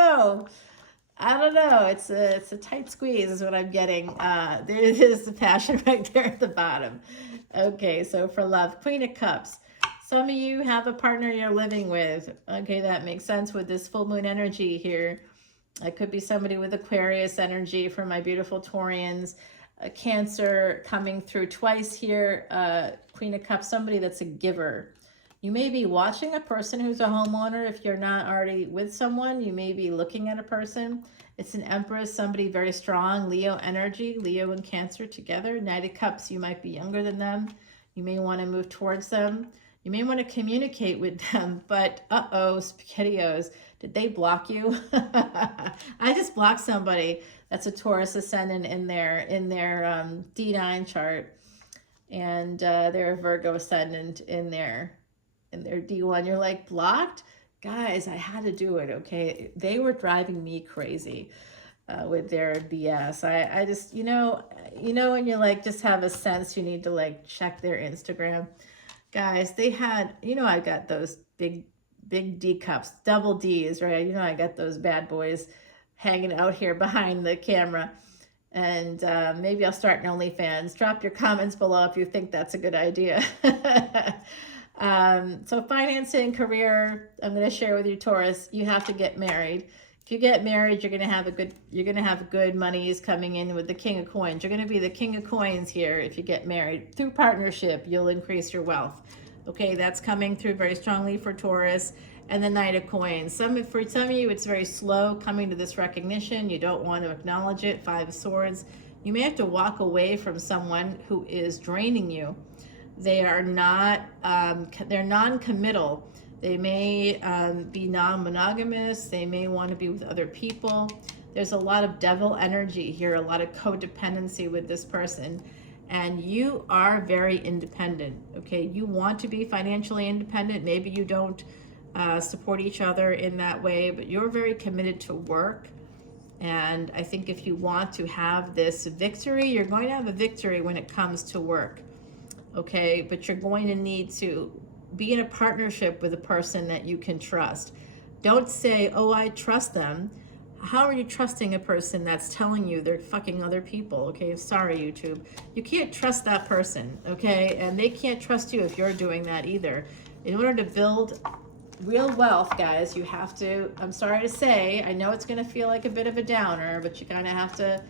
know. It's a tight squeeze is what I'm getting. There is the passion right there at the bottom. Okay, so for love, Queen of Cups. Some of you have a partner you're living with. Okay, that makes sense with this full moon energy here. It could be somebody with Aquarius energy for my beautiful Taurians. Cancer coming through twice here. Queen of Cups, somebody that's a giver. You may be watching a person who's a homeowner. If you're not already with someone, you may be looking at a person. It's an Empress, somebody very strong. Leo energy, Leo and Cancer together. Knight of Cups, you might be younger than them. You may want to move towards them. You may want to communicate with them, but SpaghettiOs, did they block you? I just blocked somebody that's a Taurus ascendant in their D9 chart, and they're a Virgo ascendant in their D1. You're like, blocked? Guys, I had to do it, okay? They were driving me crazy with their BS. I just, when you like just have a sense you need to like check their Instagram. Guys, they had, I got those big D cups, double Ds, right? I got those bad boys hanging out here behind the camera. And maybe I'll start an OnlyFans. Drop your comments below if you think that's a good idea. So financing, career, I'm going to share with you, Taurus, you have to get married. If you get married, you're going to have good monies coming in with the King of Coins. You're going to be the King of Coins here if you get married. Through partnership, you'll increase your wealth. Okay, that's coming through very strongly for Taurus. And the Knight of Coins. For some of you, it's very slow coming to this recognition. You don't want to acknowledge it. Five of Swords. You may have to walk away from someone who is draining you. They are not, they're non-committal. They may be non-monogamous. They may want to be with other people. There's a lot of devil energy here, a lot of codependency with this person. And you are very independent, okay? You want to be financially independent. Maybe you don't support each other in that way, but you're very committed to work. And I think if you want to have this victory, you're going to have a victory when it comes to work, okay? But you're going to need to be in a partnership with a person that you can trust. Don't say, oh, I trust them. How are you trusting a person that's telling you they're fucking other people? Okay, sorry, YouTube. You can't trust that person, okay? And they can't trust you if you're doing that either. In order to build real wealth, guys, you have to, I'm sorry to say, I know it's going to feel like a bit of a downer, but you kind of have to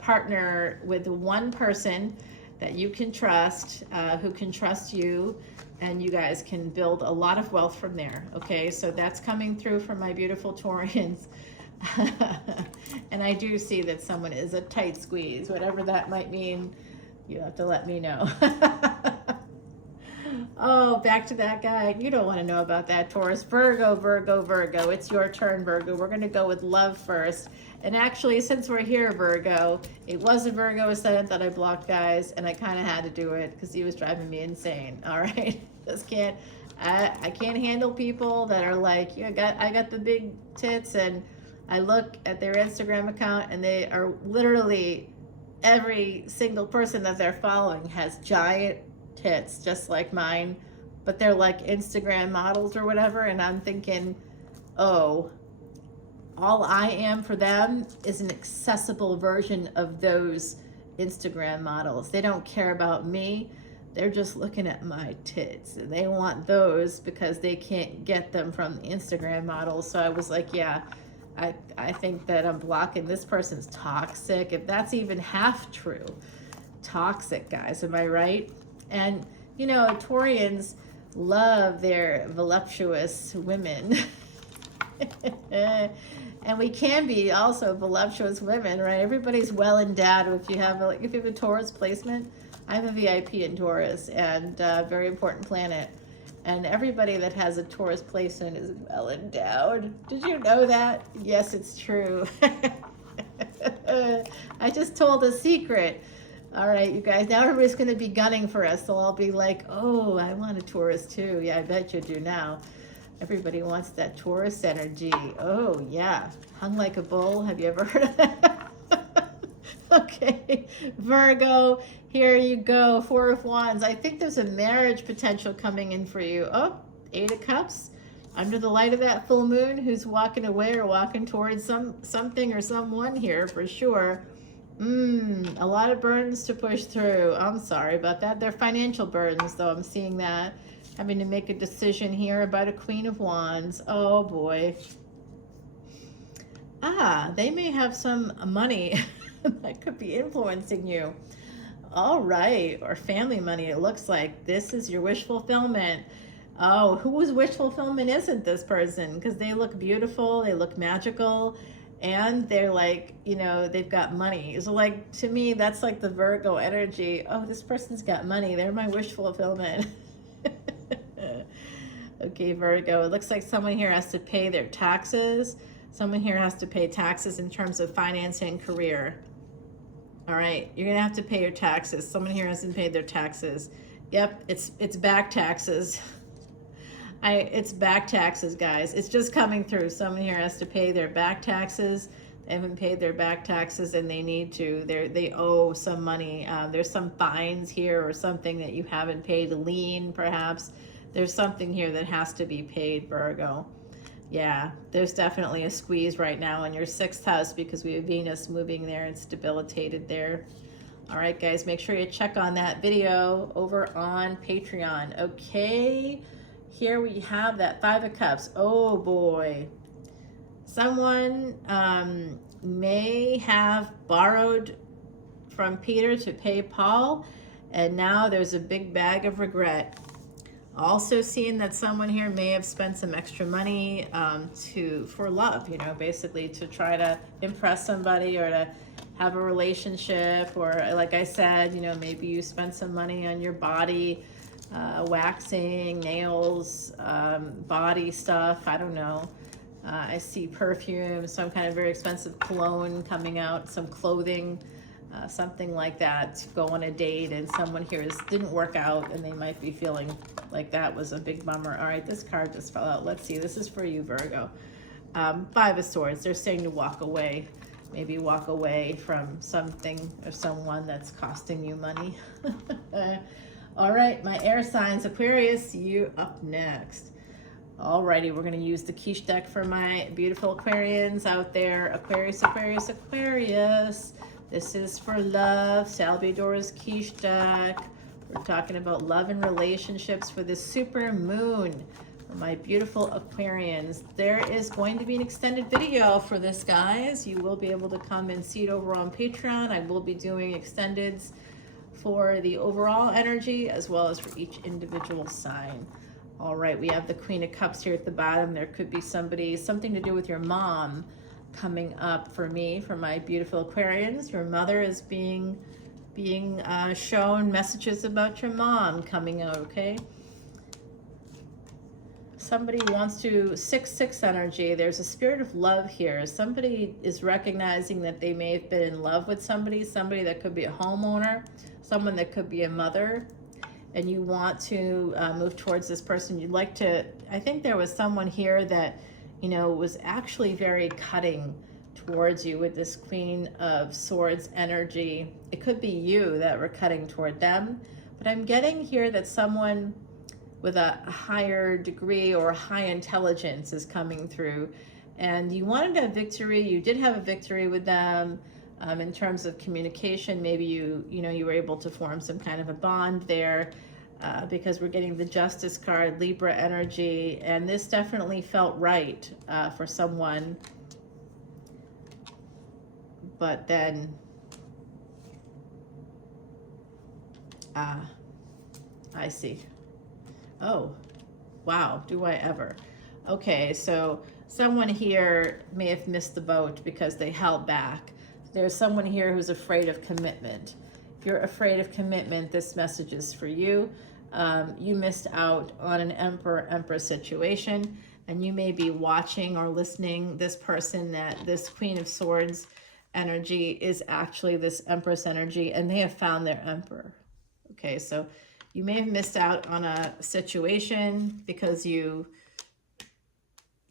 partner with one person that you can trust, who can trust you, and you guys can build a lot of wealth from there, okay? So that's coming through from my beautiful Taurians. And I do see that someone is a tight squeeze, whatever that might mean. You have to let me know. Oh, back to that guy. You don't want to know about that, Taurus. Virgo, Virgo, Virgo. It's your turn, Virgo. We're going to go with love first. And actually, since we're here, Virgo, it was a Virgo Ascendant that I blocked, guys, and I kind of had to do it because he was driving me insane. All right, just can't. I can't handle people that are like, I got the big tits, and I look at their Instagram account, and they are literally every single person that they're following has giant tits just like mine, but they're like Instagram models or whatever, and I'm thinking, oh, all I am for them is an accessible version of those Instagram models. They don't care about me. They're just looking at my tits. They want those because they can't get them from the Instagram models. So I was like, yeah, I think that I'm blocking. This person's toxic, if that's even half true. Toxic, guys, am I right? And, you know, Taurians love their voluptuous women. And we can be also voluptuous women, right? Everybody's well endowed. If you have a Taurus placement, I have a VIP in Taurus, and very important planet. And everybody that has a Taurus placement is well endowed. Did you know that? Yes, it's true. I just told a secret. All right, you guys, now everybody's going to be gunning for us. They'll all be like, oh, I want a Taurus too. Yeah, I bet you do now. Everybody wants that Taurus energy. Oh, yeah. Hung like a bull. Have you ever heard of that? Okay, Virgo, here you go. Four of Wands. I think there's a marriage potential coming in for you. Oh, Eight of Cups. Under the light of that full moon, who's walking away or walking towards something or someone here for sure. A lot of burdens to push through. I'm sorry about that. They're financial burdens, though. I'm seeing that. Having to make a decision here about a Queen of Wands. Oh, boy. They may have some money that could be influencing you. All right. Or family money, it looks like. This is your wish fulfillment. Oh, whose wish fulfillment isn't this person? Because they look beautiful. They look magical. And they're like, you know, they've got money. So like, to me, that's like the Virgo energy. Oh, this person's got money. They're my wish fulfillment. Okay, Virgo, it looks like someone here has to pay their taxes. Someone here has to pay taxes in terms of finance and career. All right, you're gonna have to pay your taxes. Someone here hasn't paid their taxes. Yep, it's back taxes. It's back taxes, guys. It's just coming through. Someone here has to pay their back taxes. They haven't paid their back taxes, and they need to. They owe some money. There's some fines here or something that you haven't paid. Lien, perhaps. There's something here that has to be paid, Virgo. Yeah, there's definitely a squeeze right now in your 6th house because we have Venus moving there. It's debilitated there. All right, guys, make sure you check on that video over on Patreon. Okay, here we have that 5 of Cups. Oh, boy. Someone may have borrowed from Peter to pay Paul, and now there's a big bag of regret. Also seeing that someone here may have spent some extra money for love, you know, basically to try to impress somebody or to have a relationship, or like I said, you know, maybe you spent some money on your body, waxing, nails, body stuff, I don't know. I see perfume, some kind of very expensive cologne coming out, some clothing, something like that, to go on a date, and someone here didn't work out and they might be feeling like that was a big bummer. All right, this card just fell out. Let's see, this is for you, Virgo. 5 of Swords, they're saying to walk away. Maybe walk away from something or someone that's costing you money. All right, my air signs, Aquarius, you up next. Alrighty, we're going to use the quiche deck for my beautiful Aquarians out there. Aquarius, Aquarius, Aquarius. This is for love, Salvador's quiche deck. We're talking about love and relationships for the super moon. For my beautiful Aquarians, there is going to be an extended video for this, guys. You will be able to come and see it over on Patreon. I will be doing extendeds for the overall energy as well as for each individual sign. All right, we have the Queen of Cups here at the bottom. There could be something to do with your mom coming up for me, for my beautiful Aquarians. Your mother is being shown messages about your mom coming out, okay? Somebody wants to 6-6 energy. There's a spirit of love here. Somebody is recognizing that they may have been in love with somebody that could be a homeowner, someone that could be a mother, and you want to move towards this person. You'd like to, I think there was someone here that, you know, was actually very cutting towards you with this Queen of Swords energy. It could be you that were cutting toward them, but I'm getting here that someone with a higher degree or high intelligence is coming through, and you wanted a victory. You did have a victory with them in terms of communication. Maybe you were able to form some kind of a bond there, because we're getting the Justice card, Libra energy, and this definitely felt right for someone. But then I see. Oh, wow, do I ever. Okay, so someone here may have missed the boat because they held back. There's someone here who's afraid of commitment. If you're afraid of commitment, this message is for you. You missed out on an Emperor-Empress situation, and you may be watching or listening this person, that this Queen of Swords energy is actually this Empress energy, and they have found their Emperor. Okay, so you may have missed out on a situation because you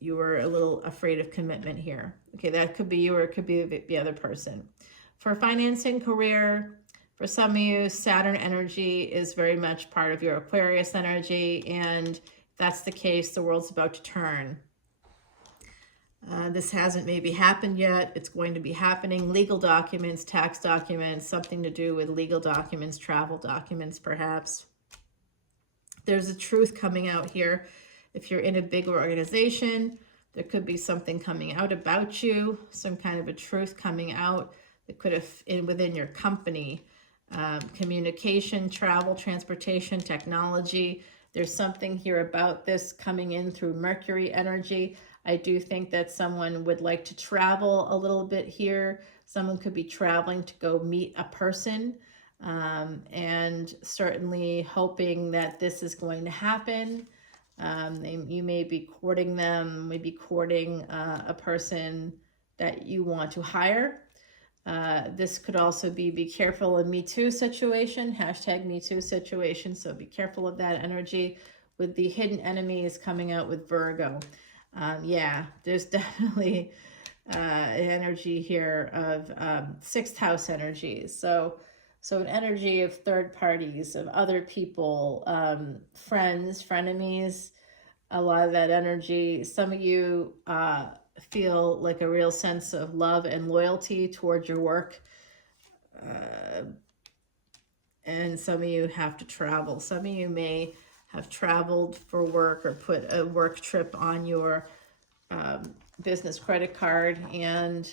were a little afraid of commitment here. Okay, that could be you, or it could be the other person. For finance and career, for some of you, Saturn energy is very much part of your Aquarius energy, and if that's the case, the world's about to turn. This hasn't maybe happened yet. It's going to be happening. Legal documents, tax documents, something to do with legal documents, travel documents perhaps. There's a truth coming out here. If you're in a big organization, there could be something coming out about you, some kind of a truth coming out that could have within your company. Communication, travel, transportation, technology. There's something here about this coming in through Mercury energy. I do think that someone would like to travel a little bit here. Someone could be traveling to go meet a person, and certainly hoping that this is going to happen. You may be courting them, maybe courting a person that you want to hire. This could also be careful in Me Too situation, hashtag Me Too situation. So be careful of that energy with the hidden enemies coming out with Virgo. Yeah, there's definitely energy here of 6th house energies. So an energy of third parties, of other people, friends, frenemies, a lot of that energy. Some of you feel like a real sense of love and loyalty towards your work. And some of you have to travel. Some of you may have traveled for work or put a work trip on your business credit card, and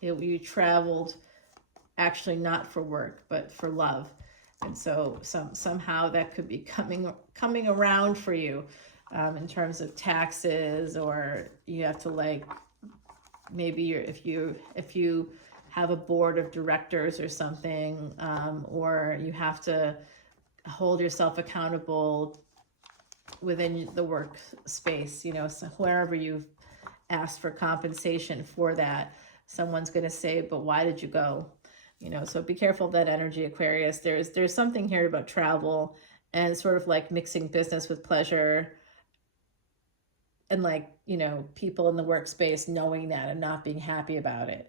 you traveled actually not for work but for love. And so somehow that could be coming around for you in terms of taxes, or you have to, like, maybe if you have a board of directors or something, or you have to hold yourself accountable within the workspace, you know, so wherever you've asked for compensation for that, someone's going to say, but why did you go? You know, so be careful of that energy, Aquarius. There's something here about travel and sort of like mixing business with pleasure, and, like, you know, people in the workspace knowing that and not being happy about it.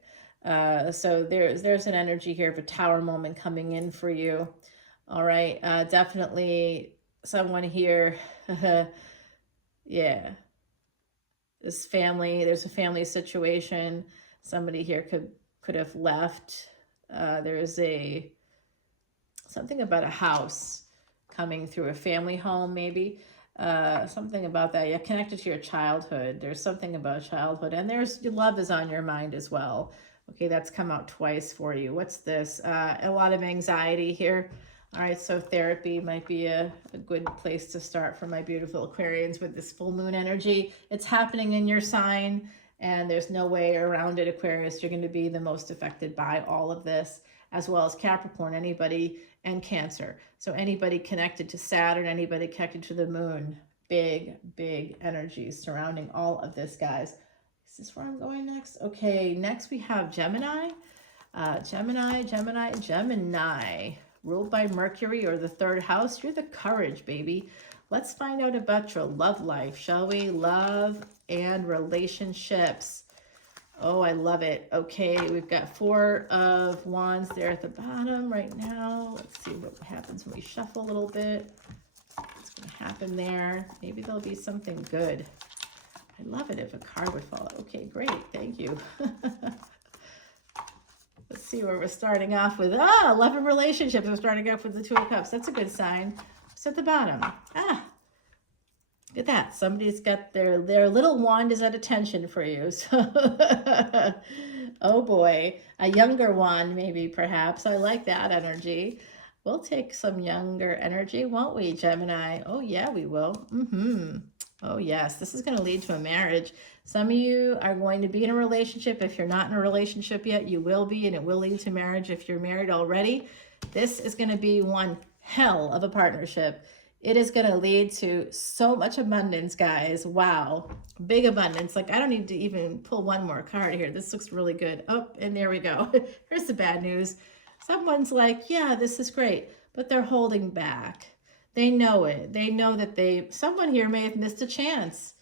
So there's an energy here of a tower moment coming in for you. All right, definitely someone here. Yeah, there's a family situation. Somebody here could have left. There's something about a house coming through, a family home, maybe. Something about that. Yeah, connected to your childhood. There's something about childhood, and your love is on your mind as well. Okay, that's come out twice for you. What's this? A lot of anxiety here. All right, so therapy might be a good place to start for my beautiful Aquarians with this full moon energy. It's happening in your sign, and there's no way around it, Aquarius. You're going to be the most affected by all of this, as well as Capricorn, anybody, and Cancer. So anybody connected to Saturn, anybody connected to the moon, big energies surrounding all of this, guys. Is this where I'm going next? Okay, next we have Gemini. Gemini, ruled by Mercury, or the third house. You're the courage, baby. Let's find out about your love life, shall we? Love and relationships. Oh, I love it. Okay, we've got 4 of Wands there at the bottom right now. Let's see what happens when we shuffle a little bit. What's going to happen there? Maybe there'll be something good. I love it if a card would fall out. Okay, great. Thank you. Let's see where we're starting off with. Love and relationships. We're starting off with the 2 of Cups. That's a good sign. It's at the bottom. Look at that. Somebody's got their little wand is at attention for you. So, oh boy, a younger wand maybe, perhaps. I like that energy. We'll take some younger energy, won't we, Gemini? Oh yeah, we will. Oh yes, this is going to lead to a marriage. Some of you are going to be in a relationship. If you're not in a relationship yet, you will be, and it will lead to marriage. If you're married already, this is going to be one hell of a partnership. It is going to lead to so much abundance, guys. Wow. Big abundance. Like, I don't need to even pull one more card here. This looks really good. Oh, and there we go. Here's the bad news. Someone's like, yeah, this is great, but they're holding back. They know it. They know that someone here may have missed a chance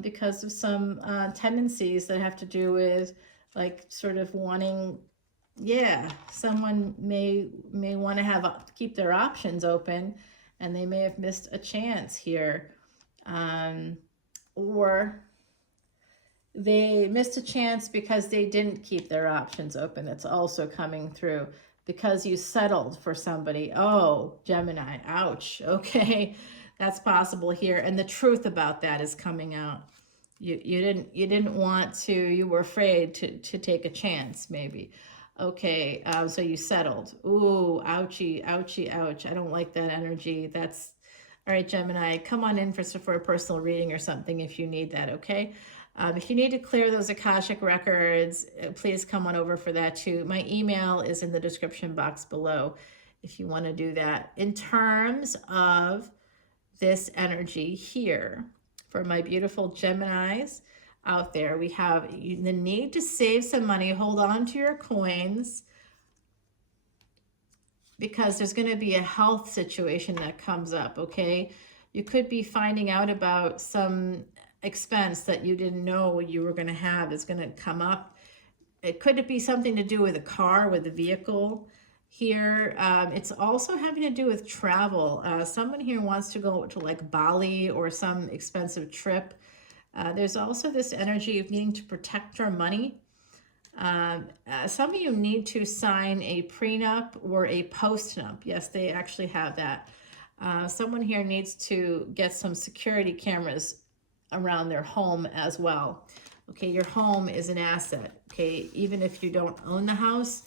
because of some tendencies that have to do with, like, sort of wanting, someone may want to keep their options open, and they may have missed a chance here. Or they missed a chance because they didn't keep their options open. That's also coming through. Because you settled for somebody. Oh, Gemini, ouch. Okay, that's possible here. And the truth about that is coming out. You didn't want to, you were afraid to take a chance, maybe. Okay, so you settled. Ooh, ouchie, ouchie, ouch. I don't like that energy. That's, all right, Gemini, come on in for a personal reading or something if you need that, okay? If you need to clear those Akashic records, please come on over for that too. My email is in the description box below if you want to do that. In terms of this energy here, for my beautiful Geminis out there, we have the need to save some money, hold on to your coins, because there's going to be a health situation that comes up, okay? You could be finding out about some expense that you didn't know you were going to have is going to come up. It could be something to do with a car, with a vehicle. here. It's also having to do with travel. Someone here wants to go to like Bali or some expensive trip. There's also this energy of needing to protect your money. Some of you need to sign a prenup or a postnup. Yes, they actually have that. Someone here needs to get some security cameras around their home as well. Okay, your home is an asset. Okay, even if you don't own the house,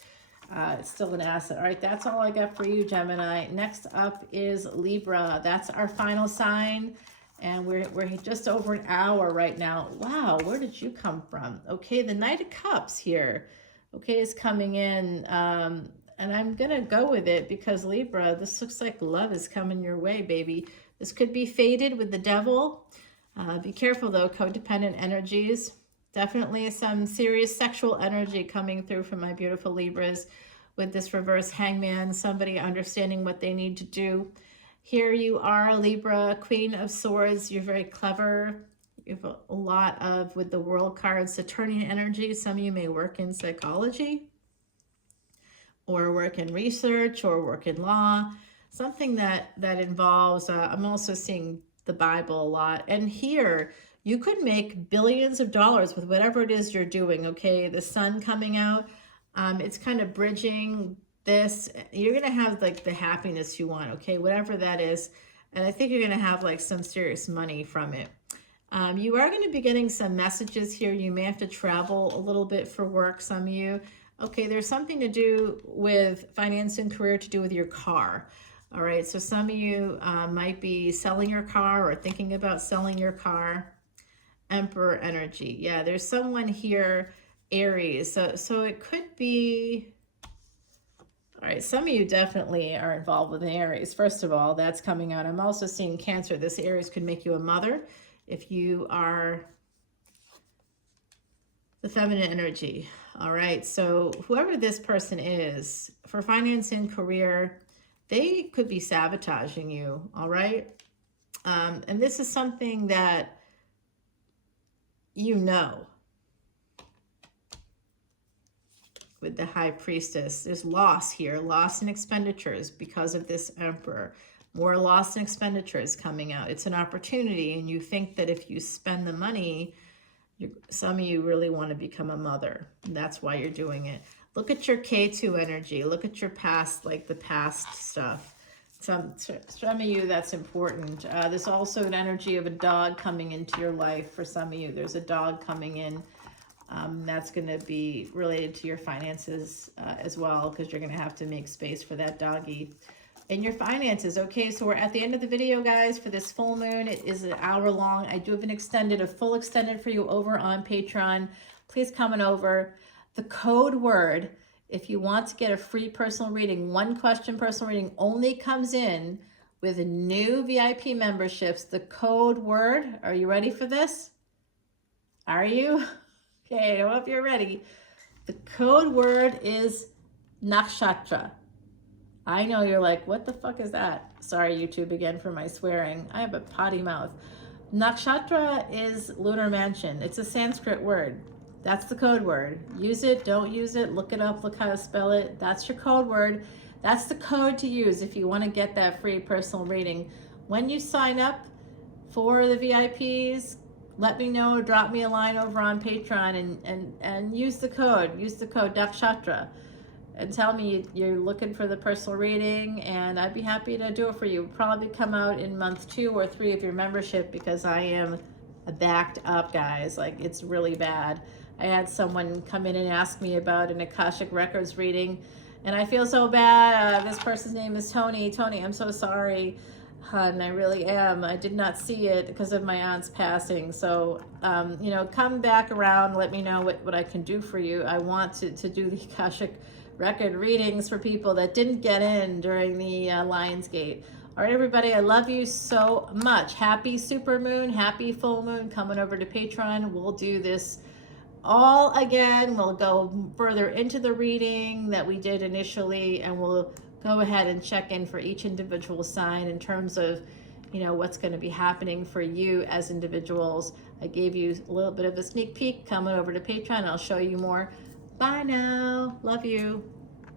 it's still an asset. All right, that's all I got for you, Gemini. Next up is Libra. That's our final sign. And we're just over an hour right now. Wow, where did you come from? Okay, the Knight of Cups here, okay, is coming in. And I'm going to go with it because Libra, this looks like love is coming your way, baby. This could be fated with the devil. Be careful, though, codependent energies. Definitely some serious sexual energy coming through from my beautiful Libras with this reverse hangman, somebody understanding what they need to do. Here you are, Libra, Queen of Swords. You're very clever. You have a lot of, with the World card, Saturnian energy. Some of you may work in psychology or work in research or work in law. Something that involves, I'm also seeing the Bible a lot. And here, you could make billions of dollars with whatever it is you're doing, okay? The sun coming out, it's kind of bridging this. You're going to have like the happiness you want, okay? Whatever that is. And I think you're going to have like some serious money from it. You are going to be getting some messages here. You may have to travel a little bit for work, some of you. Okay, there's something to do with finance and career to do with your car. All right, so some of you might be selling your car or thinking about selling your car. Emperor energy. Yeah, there's someone here, Aries. So it could be, all right, some of you definitely are involved with an Aries. First of all, that's coming out. I'm also seeing Cancer. This Aries could make you a mother if you are the feminine energy. All right, so whoever this person is, for finance and career, they could be sabotaging you, all right? And this is something that you know. With the High Priestess, there's loss here, loss in expenditures because of this Emperor. More loss in expenditures coming out. It's an opportunity, and you think that if you spend the money, some of you really want to become a mother. That's why you're doing it. Look at your K2 energy. Look at your past, like the past stuff. Some of you, that's important. There's also an energy of a dog coming into your life for some of you. There's a dog coming in. That's going to be related to your finances as well, because you're going to have to make space for that doggy in your finances. Okay, so we're at the end of the video, guys, for this full moon. It is an hour long. I do have a full extended for you over on Patreon. Please come on over. The code word, if you want to get a free personal reading, one question personal reading, only comes in with new VIP memberships. The code word, are you ready for this? Are you? Okay, I don't know if you're ready. The code word is nakshatra. I know you're like, what the fuck is that? Sorry, YouTube, again for my swearing. I have a potty mouth. Nakshatra is lunar mansion. It's a Sanskrit word. That's the code word. Use it, don't use it, look it up, look how to spell it. That's your code word. That's the code to use if you want to get that free personal reading. When you sign up for the VIPs, let me know, drop me a line over on Patreon and use the code Nakshatra, and tell me you're looking for the personal reading, and I'd be happy to do it for you. Probably come out in month 2 or 3 of your membership, because I am backed up, guys. Like, it's really bad. I had someone come in and ask me about an Akashic Records reading, and I feel so bad. This person's name is Tony. Tony, I'm so sorry. And I really am. I did not see it because of my aunt's passing. So, you know, come back around. Let me know what I can do for you. I want to do the Akashic Record readings for people that didn't get in during the Lionsgate. All right, everybody, I love you so much. Happy super moon, happy full moon. Coming over to Patreon. We'll do this all again. We'll go further into the reading that we did initially, and we'll go ahead and check in for each individual sign in terms of, you know, what's going to be happening for you as individuals. I gave you a little bit of a sneak peek. Coming over to Patreon, I'll show you more. Bye now. Love you.